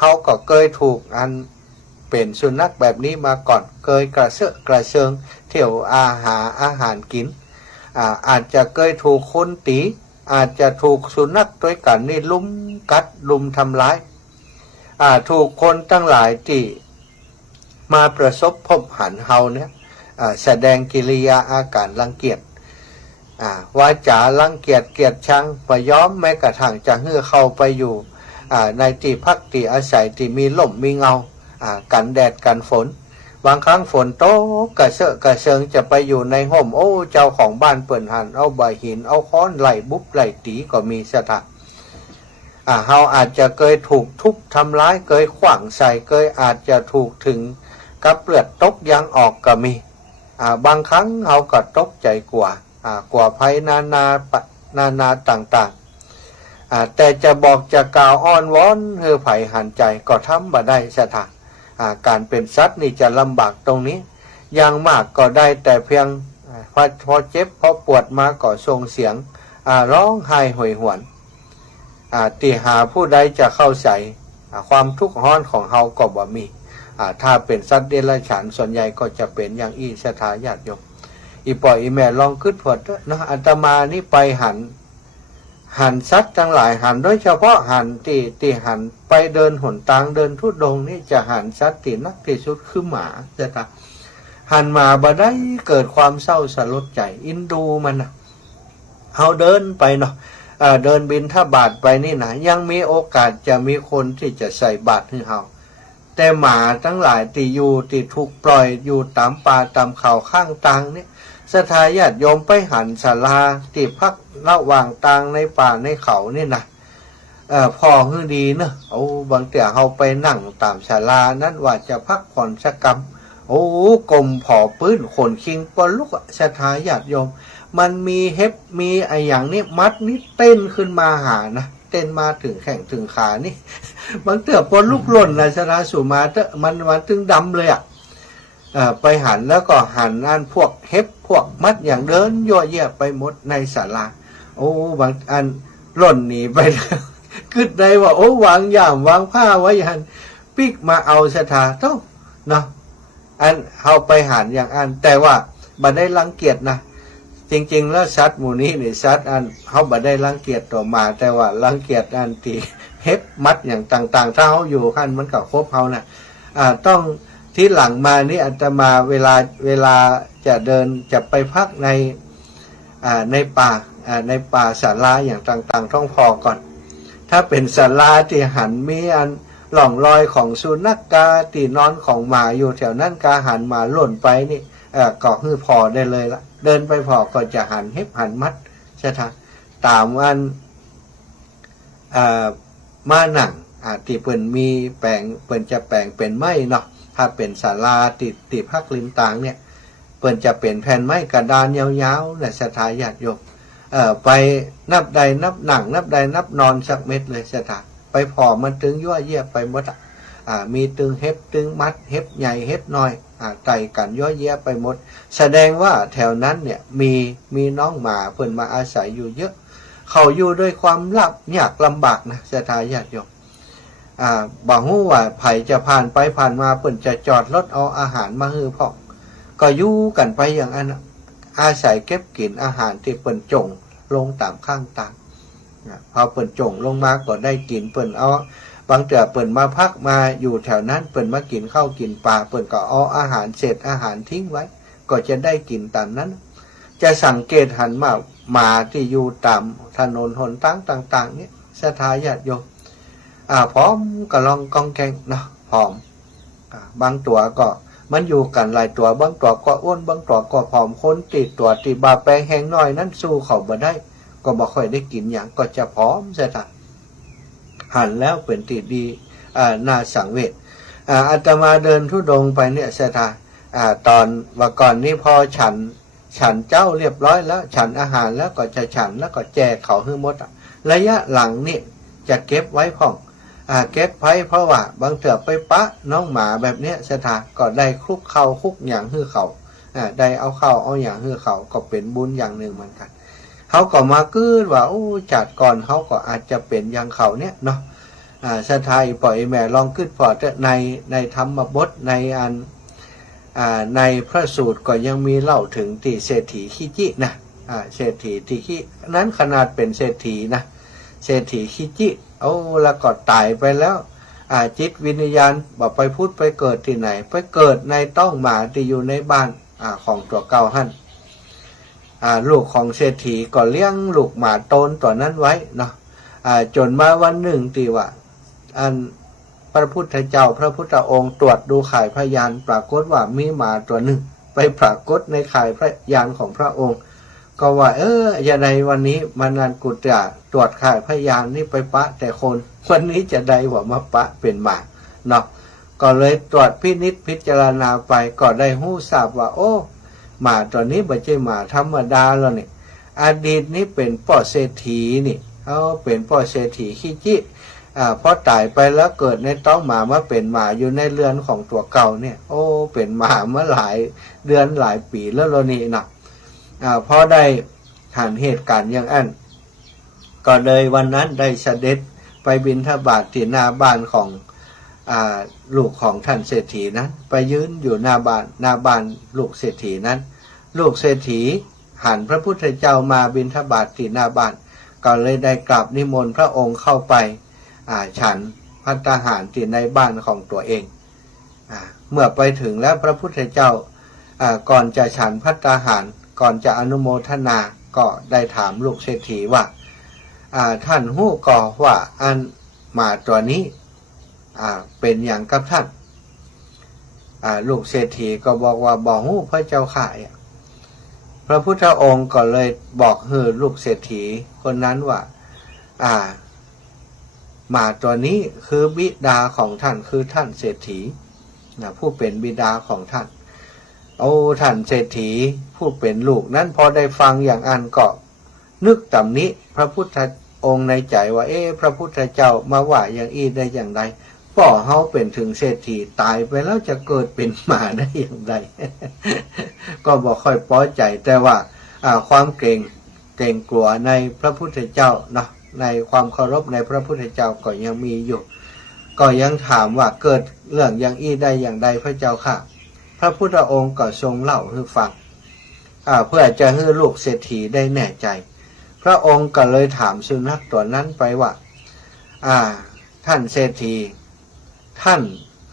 าก็เคยถูกเป็นสุนัขแบบนี้มาก่อนเคยกระเซาะกระเซิงเที่ยวอาหารกินอาจจะเคยถูกคนตีอาจจะถูกสุนัขด้วยกันนี่ลุมกัดลุมทำร้ายถูกคนตั้งหลายที่มาประสบพบหันเฮาเนี่ยแสดงกิริยาอาการรังเกียจวาจารังเกียจเกียดชังพยอมแม้กระทั่งจะเฮือเข้าไปอยู่ในที่พักที่อาศัยที่มีลมมีเงากันแดดกันฝน บางครั้งฝนตกกระเซาะกระเซิงจะไปอยู่ในห่มโอ้เจ้าของบ้านเปิ่นหันเอาใบหินเอาค้อนไหลบุบไหลตีก็มีสถานเฮาอาจจะเคยถูกทุบทำร้ายเคยขว้างใส่เคยอาจจะถูกถึงกับเปลือกตกยางออกก็มีบางครั้งเฮาก็ตกใจกว่าภัยนาต่างๆแต่จะบอกจะกล่าวอ้อนวอนเฮือไผหันใจก็ทำบ่ได้สถานการเป็นสัตว์นี่จะลำบากตรงนี้อย่างมากก็ได้แต่เพียงพอเจ็บพอปวดมาก็ส่งเสียงร้องไห้หวยหวนตีหาผู้ใดจะเข้าใจความทุกข์ร้อนของเฮาก็บ่มีถ้าเป็นสัตว์เดรัจฉานส่วนใหญ่ก็จะเป็นอย่างอีสถาญาติโยมอีปล่อยอีแม่ลองคิดพอดเนาะอาตมานี่ไปหันสัตว์ทั้งหลายหันโดยเฉพาะหันที่หันไปเดินหนทางเดินทุดงนี่จะหันสัตว์ที่นักที่สุดคือหมาจะตาหันมาบ่ได้เกิดความเศร้าสลดใจอินดูมันนะเฮาเดินไปเนาะเดินบิณฑบาตไปนี่นะยังมีโอกาสจะมีคนที่จะใส่บาตรให้เฮาแต่หมาทั้งหลายที่อยู่ที่ถูกปล่อยอยู่ตามป่าตามเขาข้างทางนี่สถาญาติโยมไปหันศาลาที่พักระหว่างทางในป่าในเขานี่นะพอคือดีเนอะบางเตี่ยเฮาไปนั่งตามศาลานั้นว่าจะพักผ่อนสักกรรมกลมผอปื้นขนคิงปอลุกสถาญาติโยมมันมีเฮ็บมีไออย่างนี้มัดนี่เต้นขึ้นมาหานะเต้นมาถึงแข่งถึงขานี่บางเตี่ยปอลุกหล่นนะสถาสุมามันถึงดำเลยไปหันแล้วก็หันอันพวกเฮ็บพวกมัดอย่างเดินยั่วเยี่ยไปหมดในศาลาบางอันหล่นหนีไปแล้วคิดได้ว่าวางย่ามวางผ้าไว้ยันปิกมาเอาสถาเท่าเนาะอันเอาไปหันอย่างอันแต่ว่าบัดได้รังเกียจนะจริงๆแล้วสัตว์หมู่นี้นี่สัตว์อันเขาบัดได้รังเกียจต่อมาแต่ว่ารังเกียจอันที่เฮ็บมัดอย่างต่างๆถ้าเขาอยู่ขั้นมันก็ครบเขานะต้องที่หลังมานี่อาตมาเวลาจะเดินจะไปพักในป่าศาลาอย่างต่างๆท่องพอก่อนถ้าเป็นศาลาที่หันมีอันหล่องรอยของสุนัขกาตีนอนของหมาอยู่แถวนั้นกาหันมาหล่นไปนี่ก็คือพอได้เลยละเดินไปพอก็จะหันเฮ็บหันมัดใช่ไหมตามอันมาหนังที่เปิ่นมีแปลงเปิ่นจะแปลงเป็นไม้เนาะถ้าเป็นศาลาติดพักริมต่างเนี่ยเปิ่นจะเป็นแผ่นไม้กระดานยาวๆเนี่ยสถาญาติโยมไปนับใดนับหนังนับใดนับนอนสักเม็ดเลยสถาไปพอมันตึงยั่วเยี่ยไปหมดมีตึงเฮ็บตึงมัดเฮ็บใหญ่เฮ็บน้อยไต่กันยั่วเยี่ยไปหมดแสดงว่าแถวนั้นเนี่ยมีน้องหมาเปิ่นมาอาศัยอยู่เยอะเขาอยู่ด้วยความยากลำบากนะสถาญาติโยมบางหูว่าไผจะผ่านไปผ่านมาเปิ่นจะจอดรถเอาอาหารมาให้พ่อก็อยู่กันไปอย่างนั้นอาศัยเก็บกินอาหารที่เปิ่นจงลงตามข้างต่างพอเปิ่นจงลงมาก็ได้กินเปิ่นเอาบางเจ้าเปิ่นมาพักมาอยู่แถวนั้นเปิ่นมากินข้าวกินปลาเปิ่นก็เอาอาหารเศษอาหารทิ้งไว้ก็จะได้กินตามนั้นจะสังเกตหันมาหมาที่อยู่ตามถนนหนต่างๆนี้สถาญาติโยมพร้อมก็ลองกองแกงเนาะพร้อมบางตัวก็มันอยู่กันหลายตัวบางตัวก็อ้วนบางตัวก็ผอมคนติดตัวติดบาแปลงแห้งน้อยนั้นสู้เขาบ่ได้ก็บ่ค่อยได้กินอย่างก็จะพร้อมซะท่าหันแล้วเป็นติดดีน่าสังเวชอาตมาเดินทุดงไปเนี่ยซะท่าตอนว่าก่อนนี้พอฉันเจ้าเรียบร้อยแล้วฉันอาหารแล้วก็จะฉันแล้วก็แจกเขาให้หมดระยะหลังนี่จะเก็บไว้พ่องเก็บไว้เพราะว่าบางเถื่อไปปะน้องหมาแบบเนี้ยสถาก็ได้คลุกเข้าคุกอย่างฮื้อเขาได้เอาเข้าเอาอย่างฮื้อเขาก็เป็นบุญอย่างหนึ่งเหมือนกันเขาก็มากืดว่าจัดก่อนเขาก็อาจจะเป็นอย่างเขาเนี้ยเนาะสถาปล่อยแม่ลองกืดพอในธรรมบทในอันในพระสูตรก็ยังมีเล่าถึงที่เศรษฐีขี้จินะเศรษฐีที่ขี้นั้นขนาดเป็นเศรษฐีนะเศรษฐีขี้จิแล้วก็ตายไปแล้วจิตวิญญาณบอกไปพูดไปเกิดที่ไหนไปเกิดในต้องหมาที่อยู่ในบ้านของตัวเก่าหั่นลูกของเศรษฐีก็เลี้ยงลูกหมาโตนตัวนั้นไว้เนาะจนมาวันหนึ่งที่ว่าไป ระพุทธเจ้าพระพุทธองค์ตรวจดูข่ายพยานปรากฏว่ามีหมาตัวหนึ่งไปปรากฏในข่ายพยานของพระองค์ก็ว่าอย่าใดวันนี้มานันกุจะตรวจข่ายพยานนี่ไปปะแต่คนวันนี้จะใดว่ามาปะเป็นหมาเนาะก็เลยตรวจพินิจพิจารณาไปก็ได้หู้ทราบว่าโอ้หมาตัวนี้ไม่ใช่หมาธรรมดาแล้วนี่อดีตนี้เป็นป่อเศรษฐีนี่เขาเป็นป่อเศรษฐีขี้จิพอตายไปแล้วเกิดในต้องหมามาเป็นหมาอยู่ในเรือนของตัวเก่าเนี่ยโอ้เป็นหมามาหลายเดือนหลายปีแล้วนี่เนาะพอได้ผ่านเหตุการณ์อย่างนั้นก็เลยวันนั้นได้เสด็จไปบิณฑบาตที่หน้าบ้านของลูกของท่านเศรษฐีนั้นไปยืนอยู่หน้าบ้านลูกเศรษฐีนั้นลูกเศรษฐีหันพระพุทธเจ้ามาบิณฑบาตที่หน้าบ้านก็เลยได้กราบนิมนต์พระองค์เข้าไปฉันภัตตาหารที่ในบ้านของตัวเองเมื่อไปถึงแล้วพระพุทธเจ้าก่อนจะฉันภัตตาหารก่อนจะอนุโมทนาก็ได้ถามลูกเศรษฐีว่าท่านฮู้ก่อว่าอันหมาตัวนี้เป็นอย่างกับท่านลูกเศรษฐีก็บอกว่าบอกฮู้พระเจ้าข่ายพระพุทธองค์ก็เลยบอกให้ลูกเศรษฐีคนนั้นว่าหมาตัวนี้คือบิดาของท่านคือท่านเศรษฐีผู้เป็นบิดาของท่านโอ้ท่านเศรษฐีผู้เป็นลูกนั้นพอได้ฟังอย่างอันก็นึกตำนี้พระพุทธองค์ในใจว่าพระพุทธเจ้ามาว่าอย่างอี้ได้อย่างไรป่อเฮาเป็นถึงเศรษฐีตายไปแล้วจะเกิดเป็นหมาได้อย่างไร ก็บอกค่อยป้อใจแต่ว่าความเกรงกลัวในพระพุทธเจ้าเนาะในความเคารพในพระพุทธเจ้าก็ยังมีอยู่ก็ยังถามว่าเกิดเรื่องอย่างอี้ได้อย่างใดพระเจ้าค่ะพระพุทธองค์ก็ทรงเล่าให้ฟังเพื่อจะให้ลูกเศรษฐีได้แน่ใจพระองค์ก็เลยถามสุนัขตัวนั้นไปว่าท่านเศรษฐีท่าน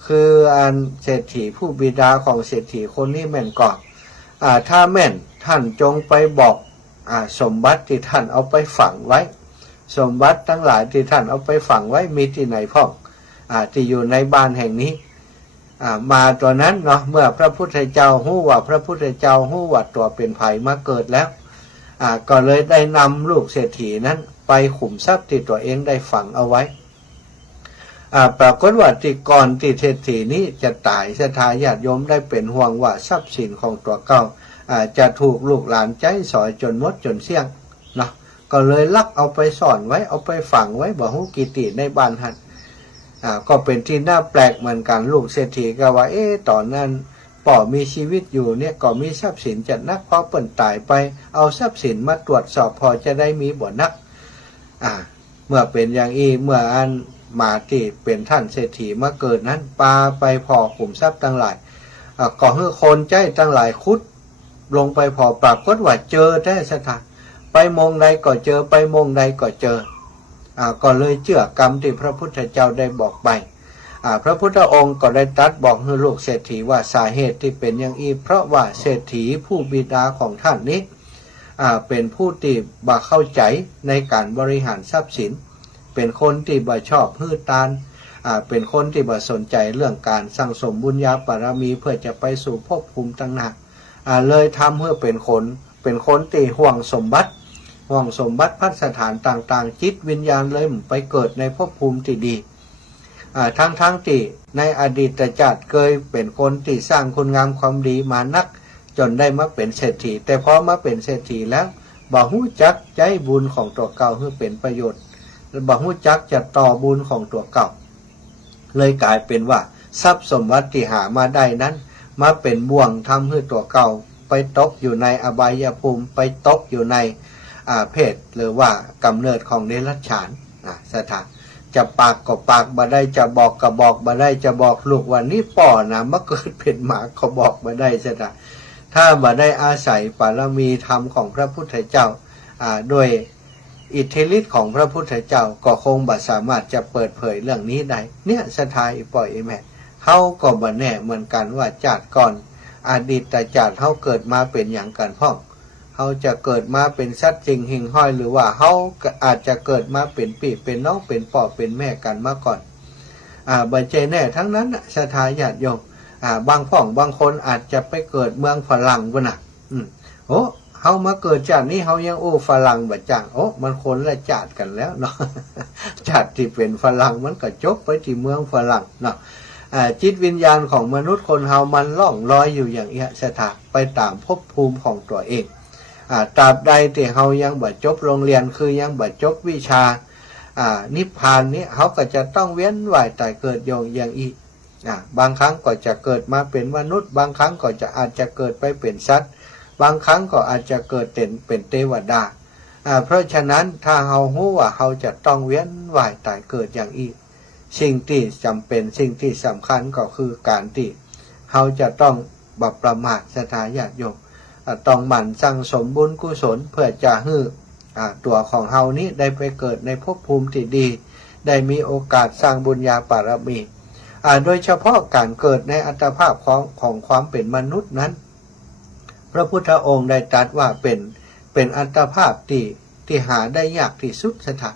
คืออันเศรษฐีผู้บิดาของเศรษฐีคนนี้แม่นก่อนถ้าแม่นท่านจงไปบอกสมบัติที่ท่านเอาไปฝังไว้สมบัติทั้งหลายที่ท่านเอาไปฝังไว้มีที่ไหนพ่องที่อยู่ในบ้านแห่งนี้มาตัวนั้นเนาะเมื่อพระพุทธเจ้าฮู้ว่าพระพุทธเจ้าฮู้ว่าตัวเป็นไผ่มาเกิดแล้วก็เลยได้นำลูกเศรษฐีนั้นไปขุมทรัพย์ที่ตัวเองได้ฝังเอาไว้ปรากฏว่าที่ก่อนที่เศรษฐีนี้จะตายศรัทธาญาติโยมได้เป็นห่วงว่าทรัพย์สินของตัวเก่าจะถูกลูกหลานใจสอยจนหมดจนเสี่ยงเนาะก็เลยลักเอาไปซ่อนไว้เอาไปฝังไว้บ่ฮู้กี่ตีในบ้านหันก็เป็นที่น่าแปลกเหมือนกันลูกเศรษฐีก็ว่าตอนนั้นป่อมีชีวิตอยู่เนี่ยก็มีทรัพย์สินจัดนักพอเปิ่นตายไปเอาทรัพย์สินมาตรวจสอบพอจะได้มีบ่นักเมื่อเป็นอย่างเมื่ออันมาที่เป็นท่านเศรษฐีมาเกิดนั้นปาไปพอขุมทรัพย์ตั้งหลายก็ให้คนใจตั้งหลายคุดลงไปพอปรากฏว่าเจอแท้สถานไปมงใดก็เจอไปมงใดก็เจอก็เลยเชื่อกรรมที่พระพุทธเจ้าได้บอกไปพระพุทธองค์ก็ได้ตรัสบอกให้ลูกเศรษฐีว่าสาเหตุที่เป็นอย่างนี้เพราะว่าเศรษฐีผู้บิดาของท่านนี้เป็นผู้ที่บ่เข้าใจในการบริหารทรัพย์สินเป็นคนที่บ่ชอบฮื้อตานเป็นคนที่บ่สนใจเรื่องการสั่งสมบุญญาบารมีเพื่อจะไปสู่ภพภูมิต่างหากเลยทำให้เป็นคนที่ห่วงสมบัติพัสถานต่างๆจิตวิญญาณเลยไปเกิดในภพภูมิที่ดีทั้งที่ในอดีตชาติเคยเป็นคนที่สร้างคุณงามความดีมานักจนได้มาเป็นเศรษฐีแต่พอมาเป็นเศรษฐีแล้วบ่ฮู้จักใจบุญของตัวเก่าให้เป็นประโยชน์บ่ฮู้จักจะต่อบุญของตัวเก่าเลยกลายเป็นว่าทรัพย์สมบัติที่หามาได้นั้นมาเป็นบ่วงทำให้ตัวเก่าไปตกอยู่ในอบายภูมิไปตกอยู่ในเพศหรือว่ากำเนิดของเดรัจฉานสถานจะปากก็ปากบ่ได้จะบอกก็บอกบ่ได้จะบอกลูกว่านี่ป่อนะมาเกิดเป็นหมาก็บอกบ่ได้สถานถ้าบ่ได้อาศัยบารมีธรรมของพระพุทธเจ้าด้วยอิทธิฤทธิ์ของพระพุทธเจ้าก็คงบ่สามารถจะเปิดเผยเรื่องนี้ได้เนี่ยสถานปล่อยแม่เฮาก็บ่แน่เหมือนกันว่าชาติก่อนอดีตชาติเฮาเกิดมาเป็นอย่างกันพ้องเขาจะเกิดมาเป็นสัตว์จริงหิ่งห้อยหรือว่าเขาอาจจะเกิดมาเป็นพี่เป็นน้องเป็นพ่อเป็นแม่กันมาก่อน บัจเจแน่ทั้งนั้นศรัทธาญาติโยมบางพ่องบางคนอาจจะไปเกิดเมืองฝรั่งวะนะโอ้เฮามาเกิดจากนี้เฮายังโอ้ฝรั่งบัดจังโอ้มันคนละจาดกันแล้วเนาะ จาดที่เป็นฝรั่งมันก็จบไปที่เมืองฝรั่งเนาะจิตวิญญาณของมนุษย์คนเฮามันล่องลอยอยู่อย่างเงี้ยศรัทธาไปตามภพภูมิของตัวเองตราบใดที่เฮายังบ่จบโรงเรียนคือยังบ่จบวิชานิพพานนี้เขาก็จะต้องเวียนว่ายตายเกิดอย่างอีกบางครั้งก็จะเกิดมาเป็นมนุษย์บางครั้งก็จะอาจจะเกิดไปเป็นสัตว์บางครั้งก็อาจจะเกิดเป็นเทวดาเพราะฉะนั้นถ้าเรารู้ว่าเราจะต้องเวียนว่ายตายเกิดอย่างอีกสิ่งที่จำเป็นสิ่งที่สำคัญก็คือการที่เราจะต้องบ่ประมาทศรัทธาญาติโยมต้องหมั่นสั่งสมบุญกุศลเพื่อจะให้ตัวของเฮานี้ได้ไปเกิดในภพภูมิที่ดีได้มีโอกาสสร้างบุญญาบารมีโดยเฉพาะการเกิดในอัตภาพของความเป็นมนุษย์นั้นพระพุทธองค์ได้ตรัสว่าเป็นอัตภาพที่หาได้ยากที่สุดสถาน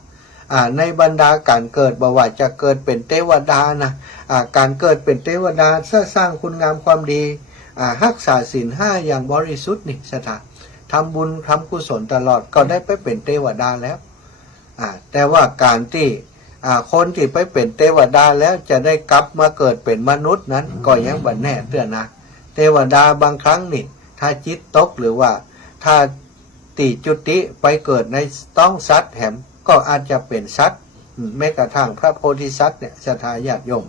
ในบรรดาการเกิดบ่ว่าจะเกิดเป็นเทวดานะการเกิดเป็นเทวดาสร้างคุณงามความดีรักษาศีล5อย่างบริสุทธิ์นี่สถานทำบุญทำกุศลตลอดก็ได้ไปเป็นเทวดาแล้วแต่ว่าการที่คนที่ไปเป็นเทวดาแล้วจะได้กลับมาเกิดเป็นมนุษย์นั้นก็ยังบัดแน่เตือนนะเทวดาบางครั้งนี่ถ้าจิตตกหรือว่าถ้าติจุติไปเกิดในต้องสัตว์แถมก็อาจจะเป็นสัตว์แม้กระทั่งพระโพธิสัตว์เนี่ยศรัทธาญาติโยม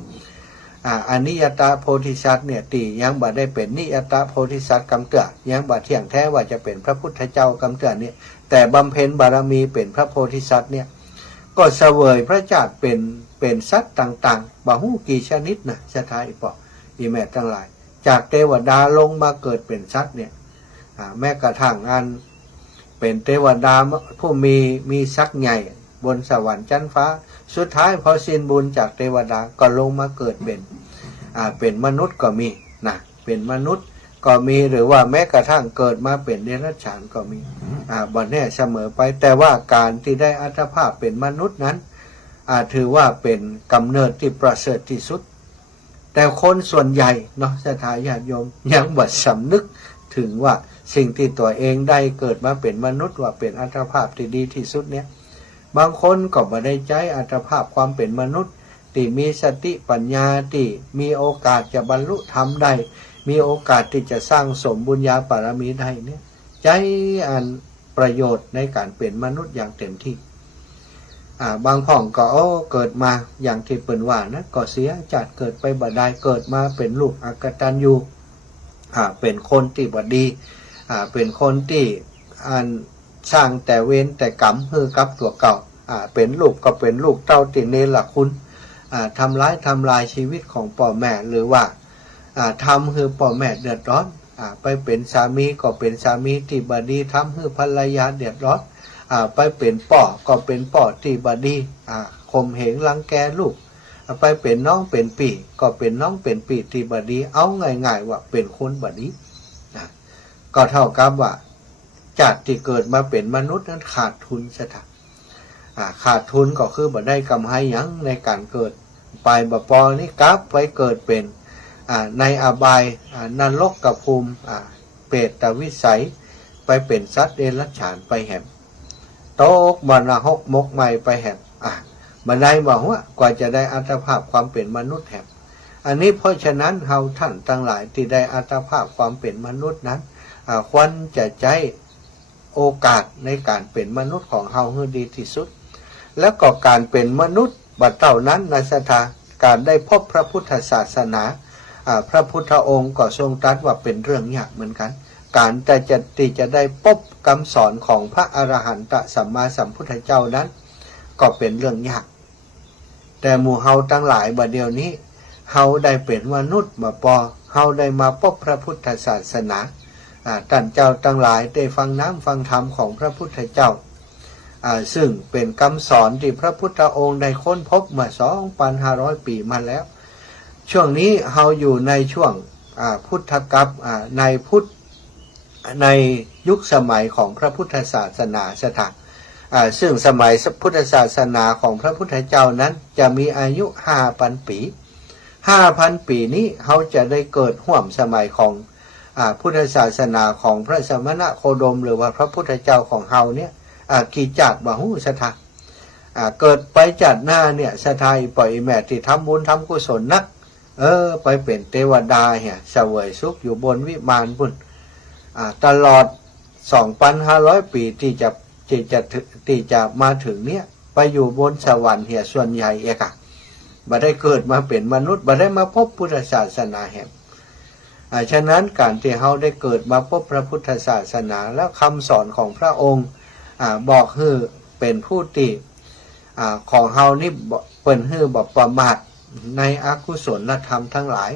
อนิยตาโพธิสัตว์เนี่ยตียังบ่ได้เป็นนิยตาโพธิสัตว์กำเตือยังบ่เที่ยงแท้ว่าจะเป็นพระพุทธเจ้ากำเตือเนี่ยแต่บำเพ็ญบารมีเป็นพระโพธิสัตว์เนี่ยก็เสวยพระเจ้าเป็นสัตว์ต่างๆบ่ฮู้กี่ชนิดนะศรัทธาอีปออีแม่ทั้งหลายจากเทวดาลงมาเกิดเป็นสัตว์เนี่ยแม้กระทั่งอันเป็นเทวดาผู้มีศักย์ใหญ่บนสวรรค์ชั้นฟ้าสุดท้ายพอสิ้นบุญจากเทวดาก็ลงมาเกิดเป็นมนุษย์ก็มีนะเป็นมนุษย์ก็มีหรือว่าแม้กระทั่งเกิดมาเป็นเดรัจฉานก็มีบ่แน่เสมอไปแต่ว่าการที่ได้อัตภาพเป็นมนุษย์นั้นถือว่าเป็นกำเนิดที่ประเสริฐที่สุดแต่คนส่วนใหญ่เนาะศรัทธาญาติโยมยังบ่สำนึกถึงว่าสิ่งที่ตัวเองได้เกิดมาเป็นมนุษย์ว่าเป็นอัตภาพที่ดีที่สุดเนี่ยบางคนก็บ่ได้ใจอัตภาพความเป็นมนุษย์ที่มีสติปัญญาที่มีโอกาสจะบรรลุธรรมได้มีโอกาสที่จะสร้างสมบุญญาบารมีได้เนี่ยใจอันประโยชน์ในการเป็นมนุษย์อย่างเต็มที่บางพ่องก็เกิดมาอย่างที่เปิ้นว่านะก็เสียจัดเกิดไปบ่ได้เกิดมาเป็นลูกอกตัญญูเป็นคนที่บ่ดีเป็นคนที่สร้างแต่เวรแต่กรรมฮือกับตัวเก่าเป็นลูกก็เป็นลูกเต้าติเนรคุณทำลายชีวิตของพ่อแม่หรือว่าทำให้พ่อแม่เดือดร้อนไปเป็นสามีก็เป็นสามีที่บ่ดีทำให้ภรรยาเดือดร้อนไปเป็นป่อก็เป็นป่อที่บ่ดีข่มเหงรังแกลูกไปเป็นน้องเป็นปีก็เป็นน้องเป็นปีที่บ่ดีเอาง่ายๆว่าเป็นคนบ่ดีก็เท่ากับว่าจากที่เกิดมาเป็นมนุษย์นั้นขาดทุนซะทั้งขาดทุนก็คือบ่ได้กำไรหยังในการเกิดไปบ่พอนี่กลับไปเกิดเป็นในอบายนรกกับภูมิเปรตวิสัยไปเป็นสัตว์เดรัจฉานไปแหมโตกมรณกมกใหม่ไปแหมบันไดบอกว่ากว่าจะได้อัตภาพความเป็นมนุษย์แหมอันนี้เพราะฉะนั้นเฮาท่านทั้งหลายที่ได้อัตภาพความเป็นมนุษย์นั้นควรจะใจโอกาสในการเป็นมนุษย์ของเฮาให้ดีที่สุดแล้วก็การเป็นมนุษย์บัดเท่านั้นในสถานการได้พบพระพุทธศาสนาพระพุทธองค์ก็ทรงตรัสว่าเป็นเรื่องยากเหมือนกันการจะได้พบคำสอนของพระอรหันตสัมมาสัมพุทธเจ้านั้นก็เป็นเรื่องยากแต่หมู่เฮาทั้งหลายบัดเดี๋ยวนี้เฮาได้เป็นมนุษย์มาพอเฮาได้มาพบพระพุทธศาสนาท่านเจ้าทั้งหลายได้ฟังน้ำฟังธรรมของพระพุทธเจ้าซึ่งเป็นคำสอนที่พระพุทธองค์ได้ค้นพบมา 2,500 ปีมาแล้วช่วงนี้เฮาอยู่ในช่วงพุทธกัปในยุคสมัยของพระพุทธศาสนาสถาน ซึ่งสมัยพุทธศาสนาของพระพุทธเจ้านั้นจะมีอายุ 5,000 ปี 5,000 ปีนี้เขาจะได้เกิดห่วมสมัยของพุทธศาสนาของพระสมณโคดมหรือว่าพระพุทธเจ้าของเฮาเนี่ยกี่จัดบ่ฮู้ศรัทธาเกิดไปจัดหน้าเนี่ยศรัทธาปล่อยแม่ที่ทำบุญทำกุศลนักไปเป็นเทวดาเหี่ยเสวยสุขอยู่บนวิมานบุญตลอด 2,500 ปีที่จะมาถึงเนี่ยไปอยู่บนสวรรค์เหี่ยส่วนใหญ่บ่ได้เกิดมาเป็นมนุษย์บ่ได้มาพบพุทธศาสนาแห่งฉะนั้นการที่เฮาได้เกิดมาพบพระพุทธศาสนาแล้วคำสอนของพระองค์บอกให้เป็นผู้ที่ของเฮานี่เปิ้นให้บ่ประมาทในอกุศลธรรมทั้งหลาย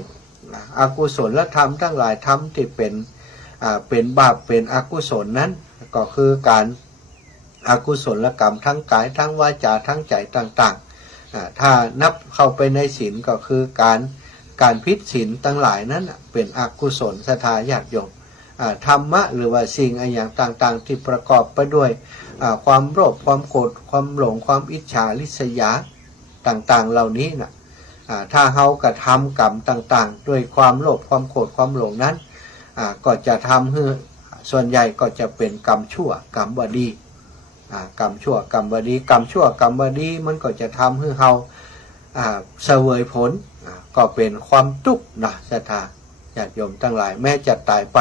อกุศลธรรมทั้งหลายธรรมที่เป็นบาปเป็นอกุศลนั้นก็คือการอกุศลกรรมทั้งกายทั้งวาจาทั้งใจต่างๆถ้านับเข้าไปในศีลก็คือการผิดศีลทั้งหลายนั้นเป็นอกุศลศรัทธาญาติโยมธรรมะหรือว่าสิ่งอย่างต่างๆที่ประกอบไปด้วยความโลภความโกรธความหลงความอิจฉาริษยาต่างๆเหล่านี้นะถ้าเฮากระทำกรรมต่างๆด้วยความโลภความโกรธความหลงนั้นก็จะทำให้ส่วนใหญ่ก็จะเป็นกรรมชั่วกรรมบ่ดีกรรมชั่วกรรมบ่ดีกรรมชั่วกรรมบ่ดีมันก็จะทำให้เฮาเสวยผลก็เป็นความทุกข์นะศรัทธาญาติโยมทั้งหลายแม้จะตายไป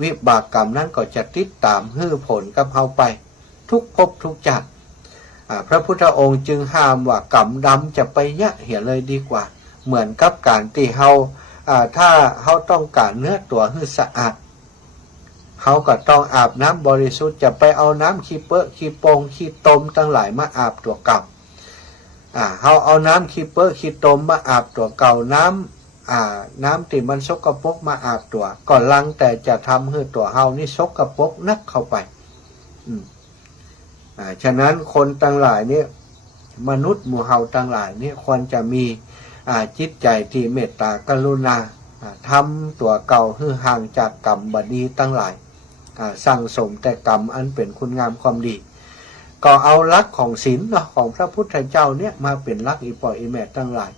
วิบากกรรมนั้นก็จะติดตามให้ผลกับเฮาไปทุกภพทุกชาติพระพุทธองค์จึงห้ามว่ากรรมดำจะไปยะเหี่ยเลยดีกว่าเหมือนกับการที่เฮาถ้าเฮาต้องการเนื้อตัวให้สะอาดเฮาก็ต้องอาบน้ำบริสุทธิ์จะไปเอาน้ำขี้เปอะขี้โปงขี้ตมทั้งหลายมาอาบตัวเก่าเฮาเอาน้ำขี้เปอะขี้ตมมาอาบตัวเก่าน้ำที่มันสกปรกมาอาบตัวก็ลังแต่จะทำให้ตัวเฮานี่สกปรกนักเข้าไปฉะนั้นคนทั้งหลายนี่มนุษย์หมู่เฮาทั้งหลายนี่ควรจะมีจิตใจที่เมตตากรุณาทำตัวเก่าให้ห่างจากกรรมบดีทั้งหลายสั่งสมแต่กรรมอันเป็นคุณงามความดีก็เอาลักของศีลของพระพุทธเจ้าเนี่ยมาเป็นลักอีปออีแม่ทั้งหลาย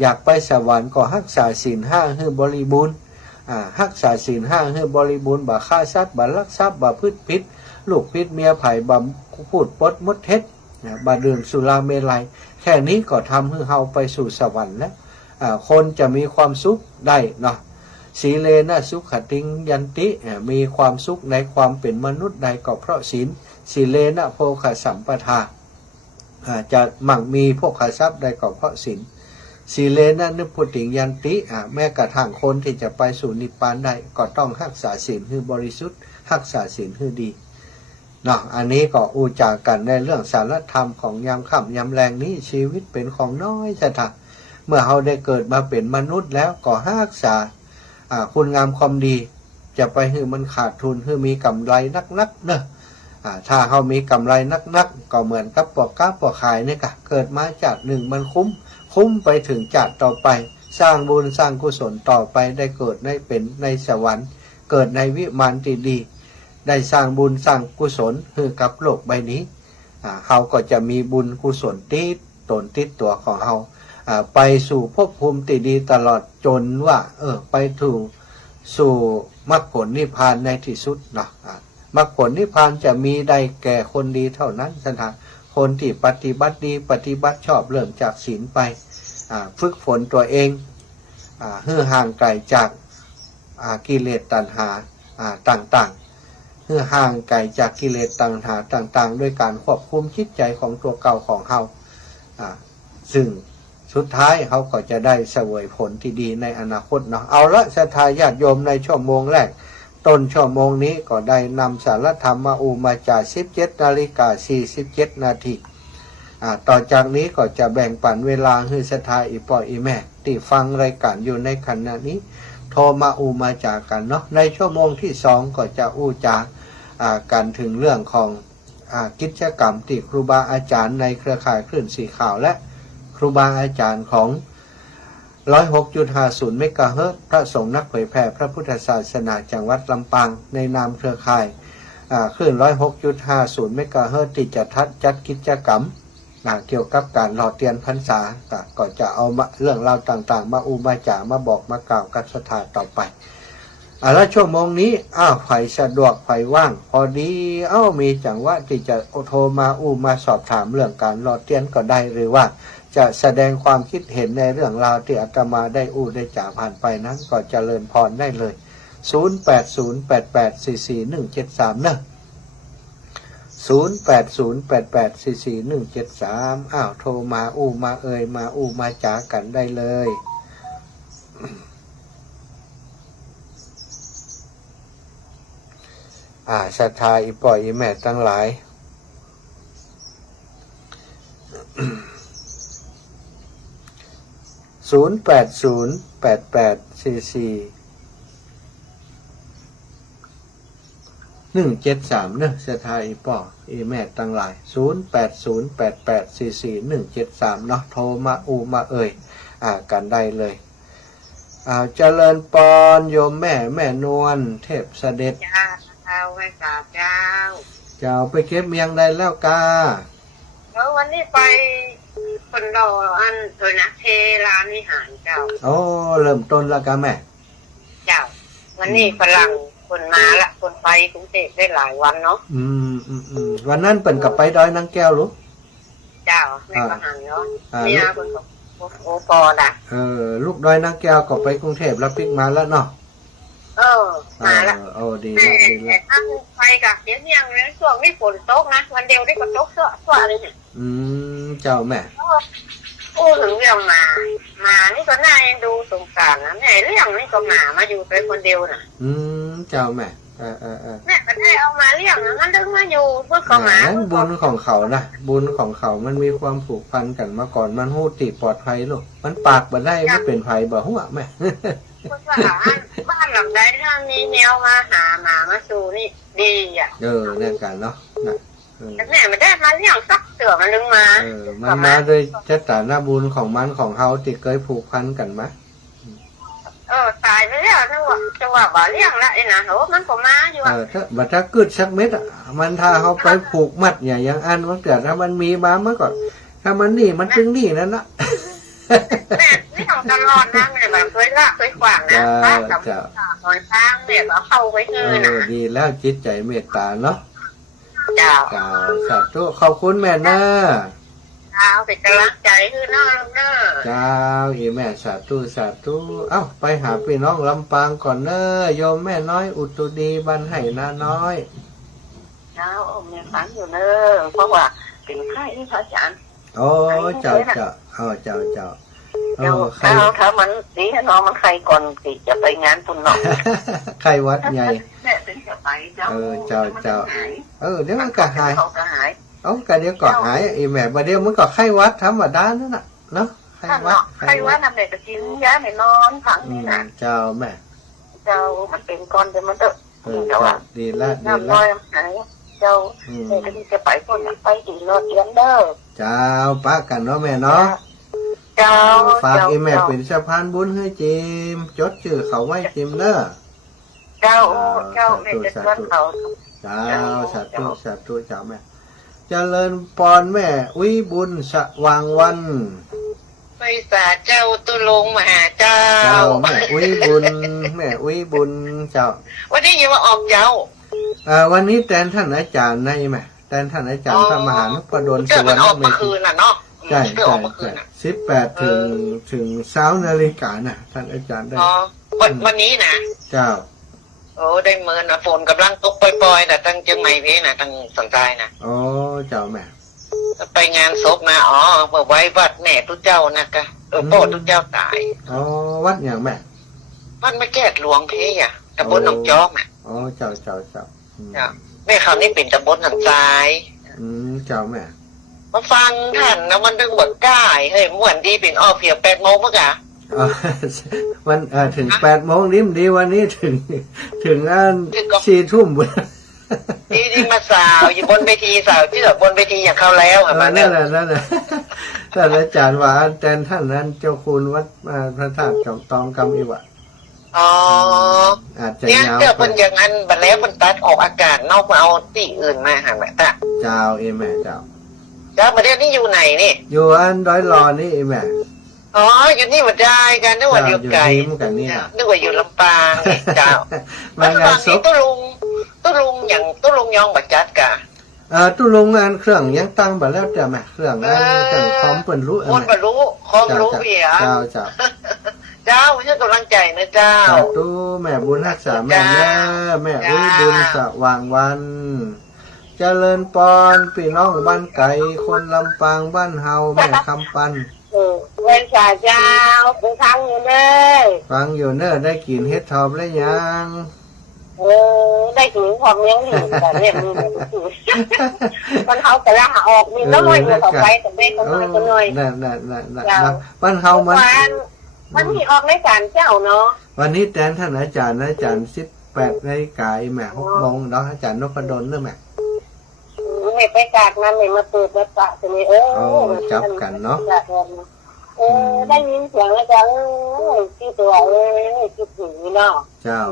อยากไปสวรรค์ก็รักษาศีล 5ให้บริบูรณ์รักษาศีล 5ให้บริบูรณ์บ่ฆ่าสัตว์บ่ลักทรัพย์บ่พูดผิดลูกพิษเมียไผ่บ่พูดปดมดเท็จบ่ดื่มสุราเมลัยแค่นี้ก็ทำให้เฮาไปสู่สวรรค์แล้วคนจะมีความสุขได้เนาะสีเลนะสุขติงยันติมีความสุขในความเป็นมนุษย์ใดก็เพราะศีลสีเลนะโภคสัมปทาจะมั่งมีพวกขทรัพย์ใดก็เพราะศีลสีเลนะนิพพุติงยันติแม้กระทั่งคนที่จะไปสู่นิพพานได้ก็ต้องรักษาศีลให้บริสุทธิ์รักษาศีลให้ดีเนาะอันนี้ก็อูจากันในเรื่องสารธรรมของยามค่ำยามแรงนี้ชีวิตเป็นของน้อยจะถักเมื่อเราได้เกิดมาเป็นมนุษย์แล้วก็รักษาคุณงามความดีจะไปให้มันขาดทุนให้มีกำไรนักๆเนอะถ้าเขามีกำไรนักก็เหมือนกับปอกก้าปอกขายเนี่ยค่ะเกิดมาจากหนึ่งมันคุ้มไปถึงจัดต่อไปสร้างบุญสร้างกุศลต่อไปได้เกิดได้เป็นในสวรรค์เกิดในวิมานที่ดีได้สร้างบุญสร้างกุศลให้กับโลกใบนี้เขาก็จะมีบุญกุศลติดตัวของเขาไปสู่ภพภูมิที่ดีตลอดจนว่าไปถึงสู่มรรคผลนิพพานในที่สุดนะมรรคผลนิพพานจะมีได้แก่คนดีเท่านั้นสถานคนที่ปฏิบัติดีปฏิบัติชอบเริ่มจากศีลไปฝึกฝนตัวเองให้ห่างไกลจากกิเลสตัณหาต่างๆให้ห่างไกลจากกิเลสตัณหาต่างๆด้วยการควบคุมจิตใจของตัวเก่าของเฮาซึ่งสุดท้ายเขาก็จะได้เสวยผลที่ดีในอนาคตเนาะเอาละศรัทธาญาติโยมในชั่วโมงแรกต้นชั่วโมงนี้ก็ได้นำสารธรรมมาจาก 17:47 นาทีต่อจากนี้ก็จะแบ่งปันเวลาให้ศรัทธาอีปออีแม่ที่ฟังรายการอยู่ในขณะนี้โทรมาจากกันเนาะในชั่วโมงที่2ก็จะจากันถึงเรื่องของกิจกรรมที่ครูบาอาจารย์ในเครือข่ายคลื่นสีขาวและครูบาอาจารย์ของ 106.50 เมกะเฮิรตซ์พระสงฆ์นักเผยแผ่พระพุทธศาสนาจังหวัดลำปางในนามเครือข่าย คลื่น106.50 เมกะเฮิรตซ์ที่จะจัดกิจกรรมเกี่ยวกับการหล่อเทียนพรรษาก็จะเอาเรื่องราวต่างๆมามาจามาบอกมากล่าวกับสถานต่อไปแล้วชั่วโมงนี้ไฟสะดวกไฟว่างพอดีมีจังหวะที่จะโทรมามาสอบถามเรื่องการหล่อเทียนก็ได้หรือว่าจะแสดงความคิดเห็นในเรื่องราวที่อาตมาได้ได้จ่าผ่านไปนั้นก็เจริญพรได้เลย0808844173เนอะ0808844173โทรมามามาจากันได้เลยศรัทธาอีป่อยอีแม่ทั้งหลาย0808844173เนอะศรัทธาอีป่ออีแม่ทั้งหลาย0808844173เนาะโทรมามากันได้เลยเจริญปอนโยมแม่นวลเทพเสด็จเจ้าไม่กราบเจ้าไปเก็บเมียงได้แล้วกาวันนี้ไปคนรออันโดยนะเทลานวิหารเจ้าเริ่มต้นแล้วกาแม่เจ้าวันนี้ฝรั่งคนมาละคนไปกรุงเทพได้หลายวันเนาะวันนั้นเปิ่นกับไปดอยนางแก้วรู้เจ้าไม่ประหารเนาะเนี่ยคนโอปอนะลูกดอยนางแก้วก็ไปกรุงเทพแล้วปิกมาแล้วเนาะมาละดีแล้วท่านไปกับเสียงยังในช่วงนี้ฝนตกนะวันเดียวได้ก็ตกเสื้อเลยเนี่ยเจ้าแม่ถึงเรื่องมานี่ก็น่ายังดูสงสารนะแม่เรื่องนี่ก็มาอยู่ไปคนเดียวน่ะเจ้าแม่แม่ก็ได้เอามาเลี้ยงงั้นดึงมาอยู่เพื่อเขามาบุญของเขานะบุญของเขามันมีความผูกพันกันมาก่อนมันหู้ติปลอดภัยลูกมันปากบ่ได้ไม่เป็นภัยบ่หัวแม่บ้านหลังใดถ้ามีแนวมาหามาสู่นี่ดีแน่กันเนาะแต่แม่ไม่ได้มาเลี้ยงสักเสือมันดึงมามันมาโดยชะตาหน้าบุญของมันของเขาติเคยผูกพันกันไหมตายไปแล้วจะว่าบ่เลี้ยงละไอ้นะมันก็มาอยู่ถ้ากึดสักเม็ดมันถ้าเขาไปผูกมัดอย่างอันมันเกิดถ้ามันมีมาเมื่อก่อนถ้ามันนี่มันถึงนี่นั่นละแม่นี่ของตลอดนะแม่แบบเคยละเคยขวางนะบ้านกับหอยทางเนี่ยก็เข้าไปคือนะดีแล้วจิตใจเมตตาเนาะเจ้าสาธุขอบคุณแม่นะเจ้าเป็นกำลังใจคือน้องเนอะเจ้าอีแม่สาธุไปหาพี่น้องลำปางก่อนเนอะโยมแม่น้อยอุตุดีบ้านไห่นาน้อยเจ้าแม่ฟังอยู่เนอะเพราะว่าเป็นไข้ที่พระอาจารย์เจ้าถ้ามันดีให้น้องมันใครก่อนสิจะไปงานตุนเนาะใครวัดใหญ่แม่เป็นจะไปเจ้าเจ้าเดี๋ยวมันก็หายกันเดี๋ยวก็หายอีแม่มาเดี๋ยวมันก็ไข้วัดธรรมดานั่นน่ะเนาะไข้วัดนำเด็กก็กินยาไม่นอนฝังนี่นะเจ้าแม่เจ้ามันเป็นก้อนเดี๋ยวมันเถอะเจ้าดีแล้วน้ำน้อยหายเจ้าแม่ก็จะไปคนไปตีรถเลี้ยงเด้อเจ้าป้ากันเนาะแม่เนาะฝากอีแม่เป็นสะพานบุญให้จิมจดชื่อเขาไว้จิมเนอะเจ้าแม่จะชวนเขาเจ้าสาธุเจ้าแม่เจริญปอนแม่วิบุญสว่างวันไปสาเจ้าตุลงมหาเจ้าแม่วิบุญเจ้าวันนี้ยังมาออกเจ้าวันนี้แทนท่านอาจารย์นะแม่แทนท่านอาจารย์พระมหานพดลสุวรรณเมธีใช่18ถึง20 นาฬิกาน่ะท่านอาจารย์ได้วันนี้นะเจ้าได้เมินฝนกำลังตกปล่อยๆแต่ตั้งเชียงใหม่พี่นะตั้งสนใจนะเจ้าแม่ไปงานศพนะเมื่อไว้วัดแม่ทุกเจ้านะกะพ่อทุกเจ้าตายวัดอย่างแม่วัดไม่แก้หลวงพี่ตำบลหนองจอกอ่ะเจ้าแม่เขานี่เป็นตำบลหนองทรายเจ้าแม่มาฟังท่านนะมันดึงบทก้ายเฮ้ยม่วนดีเป็นเพียบ8 โมงเมื่อกะมันถึง8 โมงนิ่มดีวันนี้ถึง4 ทุ่มที่มาสาวอยู่บนเวทีสาวเชื่อบนเวทีอย่างเขาแล้วมานั่นแหละท่านอาจารย์ว่าแต่ท่านนั้นเจ้าคุณวัดพระธาตุจอมตองกำอีวะ อ๋อ อาจจะ เนี่ย ยาว เจอเป็นอย่างนั้นบัดแล้วมันตัดออกอากาศนอกมาเอาที่อื่นมาหาแม่ตา เจ้าเอแม่เจ้า จ้าประเดี๋ยวนี้อยู่ไหนนี่ อยู่อันร้อยรอนี่เอแม่ อ๋ออยู่นี่มาได้กันนึกว่าอยู่ไกล อยู่นี่กันนี่ล่ะ นึกว่าอยู่ลำปางนี่เจ้าม างานศพ ตุ้ลุงอย่างตุ้ลุงยองบัดจัดกะ ตู้ลงงานเครื่องยังตั้งไปแล้วจ้ะแม่เครื่องนั้นเครื่องพร้อมเปิ่นรู้ คนบรรลุคองรู้เบีย เจ้าเจ้า เจ้าไม่ใช่กำลังใจนะเจ้า สาธุแม่บุญรักษาแม่แม่แม่อุ้ยบุญสว่างวันเจริญปอนพี่น้องบ้านไก่คนลำปางบ้านเฮาแม่คำปัน เว้นจ่าเจ้าเป็นครั้งอยู่เลย ฟังอยู่เนอะได้กินเฮ็ดทอบแล้วยัง ได้ถึงความยังอยู่แต่เนี่ยมีมันเขาแต่ละหาออกมีน้อยอยู่ต่อไปแต่ได้ก็น้อยก็น้อย นั่นบ้านเฮามันมีออกในการเจ้าเนาะ วันนี้แทนท่านอาจารย์18 นาฬิกาแม่6 โมงเนาะอาจารย์นพดลเนอะแม่ ไม่ไปกากนะไม่มาเปิดมาปะจะมีจับกันเนาะได้ยินเสียงแล้วจังที่ตัวคิดถึงเนาะ เจ้า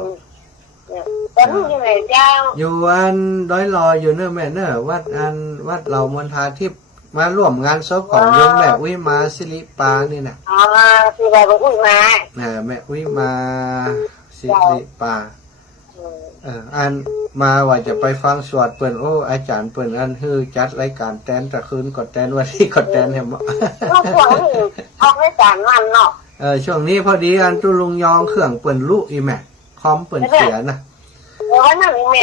ตอนนี้อยู่ไหนเจ้า อยู่อันร้อยรออยู่เนอะแม่เนอะวัดเหล่ามณฑาทิพย์มาร่วมงานศพของโยมแม่อุ้ยมาสิริปานี่นะ อ๋อคือแบบอุ้ยมาแม่อุ้ยมาสิริปาอันมาว่าจะไปฟังสวดเปิ่นโอ้อาจารย์เปิ่นอันฮือจัดรายการแตนตะคืนกดแตนวันที่กดแตนเห็นมั้ยออกรายการวันเนาะช่วงนี้พอดีอันตุลุงยองเครื่องเปิ่นลูกอีแม่คอมเปิ่นเสียนะวันนั้นแ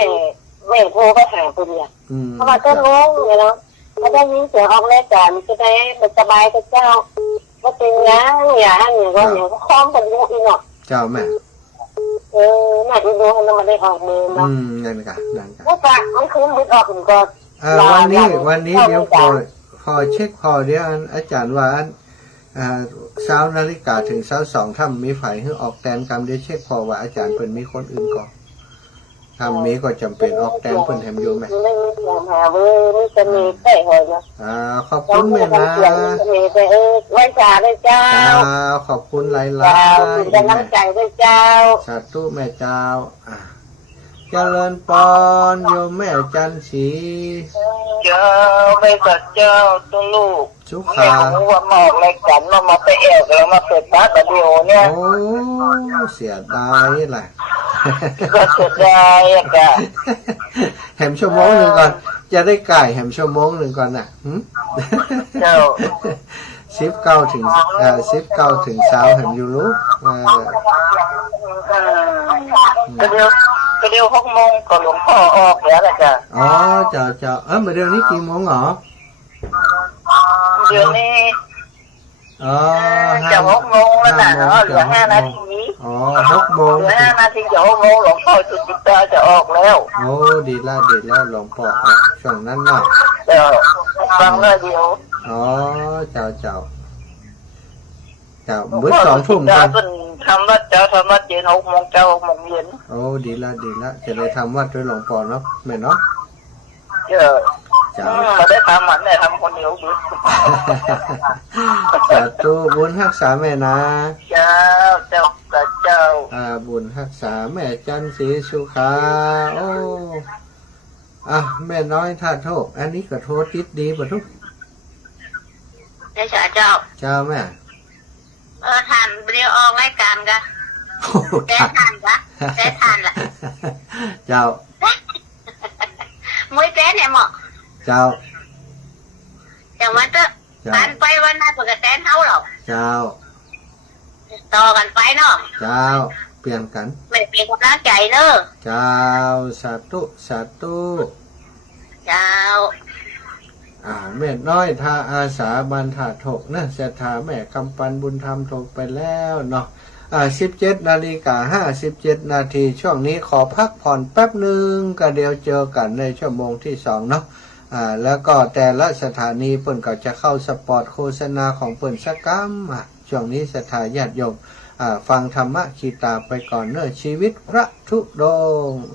ม่โทรไปหาเปิ่นเนี่ยเพราะว่าต้นงงเนาะถ้าได้ยินเสียงออกรายการจะได้สบายกับเจ้าก็เป็นอย่างก็อย่างคอมเปิ่นลูกอีเนาะเจ้าแม่แม่ดูให้มันได้ออกมือเนาะนั่นกะว่ามันคือมันออกถึงก็วันนี้เดี๋ยวพอเช็คพอเดี๋ยวอาจารย์ว่า20 นาฬิกาถึง22ถ้ามีฝ่ายให้ออกแตนกรรมเดี๋ยวเช็คพอว่าอาจารย์เพิ่นมีคนอื่นก่อนถ้ามีก็จำเป็นออกแตนเพิ่นแถมอยู่ไหมไม่มีเสียงหาเว้ยไม่จะมีเตะหอยนะขอบคุณแม่นะไว้จ่าด้วยเจ้าขอบคุณหลายๆเป็นกำลังใจด้วยเจ้าสาธุแม่เจ้าเจริญปอนโยมแม่จันศรีเจ้าไม่สัตเจ้าตัวลูกชุขาว่าหมอกในกันมาไปแอวแล้วมาเปิดตาตะเดียวเนี่ยโอ้เสียดายแหละก็เสียดายอ่ะแหมชั่วโมงหนึ่งก่อนจะได้ไก่แหมชั่วโมงหนึ่งก่อนน่ะเจ้า19 ถึง20แหมอยู่รู้ก็เดี๋ยว6 โมงก็หลวงพ่อออกแล้วแหละจ้ะอ๋อเจ้ามาเดี๋ยวนี้กี่โมงหรอเดี๋ยวนี้จะ6 โมงแล้วนะเหลือ5 นาที6 โมงเหลือ5 นาทีจะ6 โมงหลวงพ่อจุดจิตตาจะออกแล้วโอ้ดีแล้วหลวงพ่อช่วงนั้นเนาะฟังเลยเดียวเจ้ามื้อ2 ทุ่มกันทำวัดเจ้าทำวัดเย็น6 โมงเจ้า6 โมงเย็นโอ้ดีแล้วจะได้ทำวัดด้วยหลวงพ่อเนาะแม่เนาะมาได้ทำมันได้ทำคนเดียวอยู่สาธุบุญรักษาแม่นะเจ้าบุญรักษาแม่จันศรีสุขาโอ้แม่น้อยท่าโทษอันนี้ก็โทษติดดีป่ะทุกเจ้าแม่ท่านเรียกออกรายการกะแต่ท่านล่ะเจ้าไม่แต้เนี่ยหมอเจ้าอย่างวันก็การไปวันนั้นปกติเท่าหรอเจ้าต่อกันไปเนาะเจ้าเปลี่ยนกันไม่เปลี่ยนกำลังใจเนอะเจ้าสาธุเจ้าแม่น้อยท่าอาสาบรรทัดถกนะเสถาแม่กำปันบุญธรรมถกไปแล้วเนาะ17 นาฬิกา 57 นาทีช่วงนี้ขอพักผ่อนแป๊บหนึ่งก็เดี๋ยวเจอกันในชั่วโมงที่2เนาะแล้วก็แต่ละสถานีเปิ่นก็จะเข้าสปอตโฆษณาของเปิ่นสักกัมช่วงนี้ศรัทธาญาติโยมฟังธรรมะคีตาไปก่อนเนอะชีวิตพระธุดงค์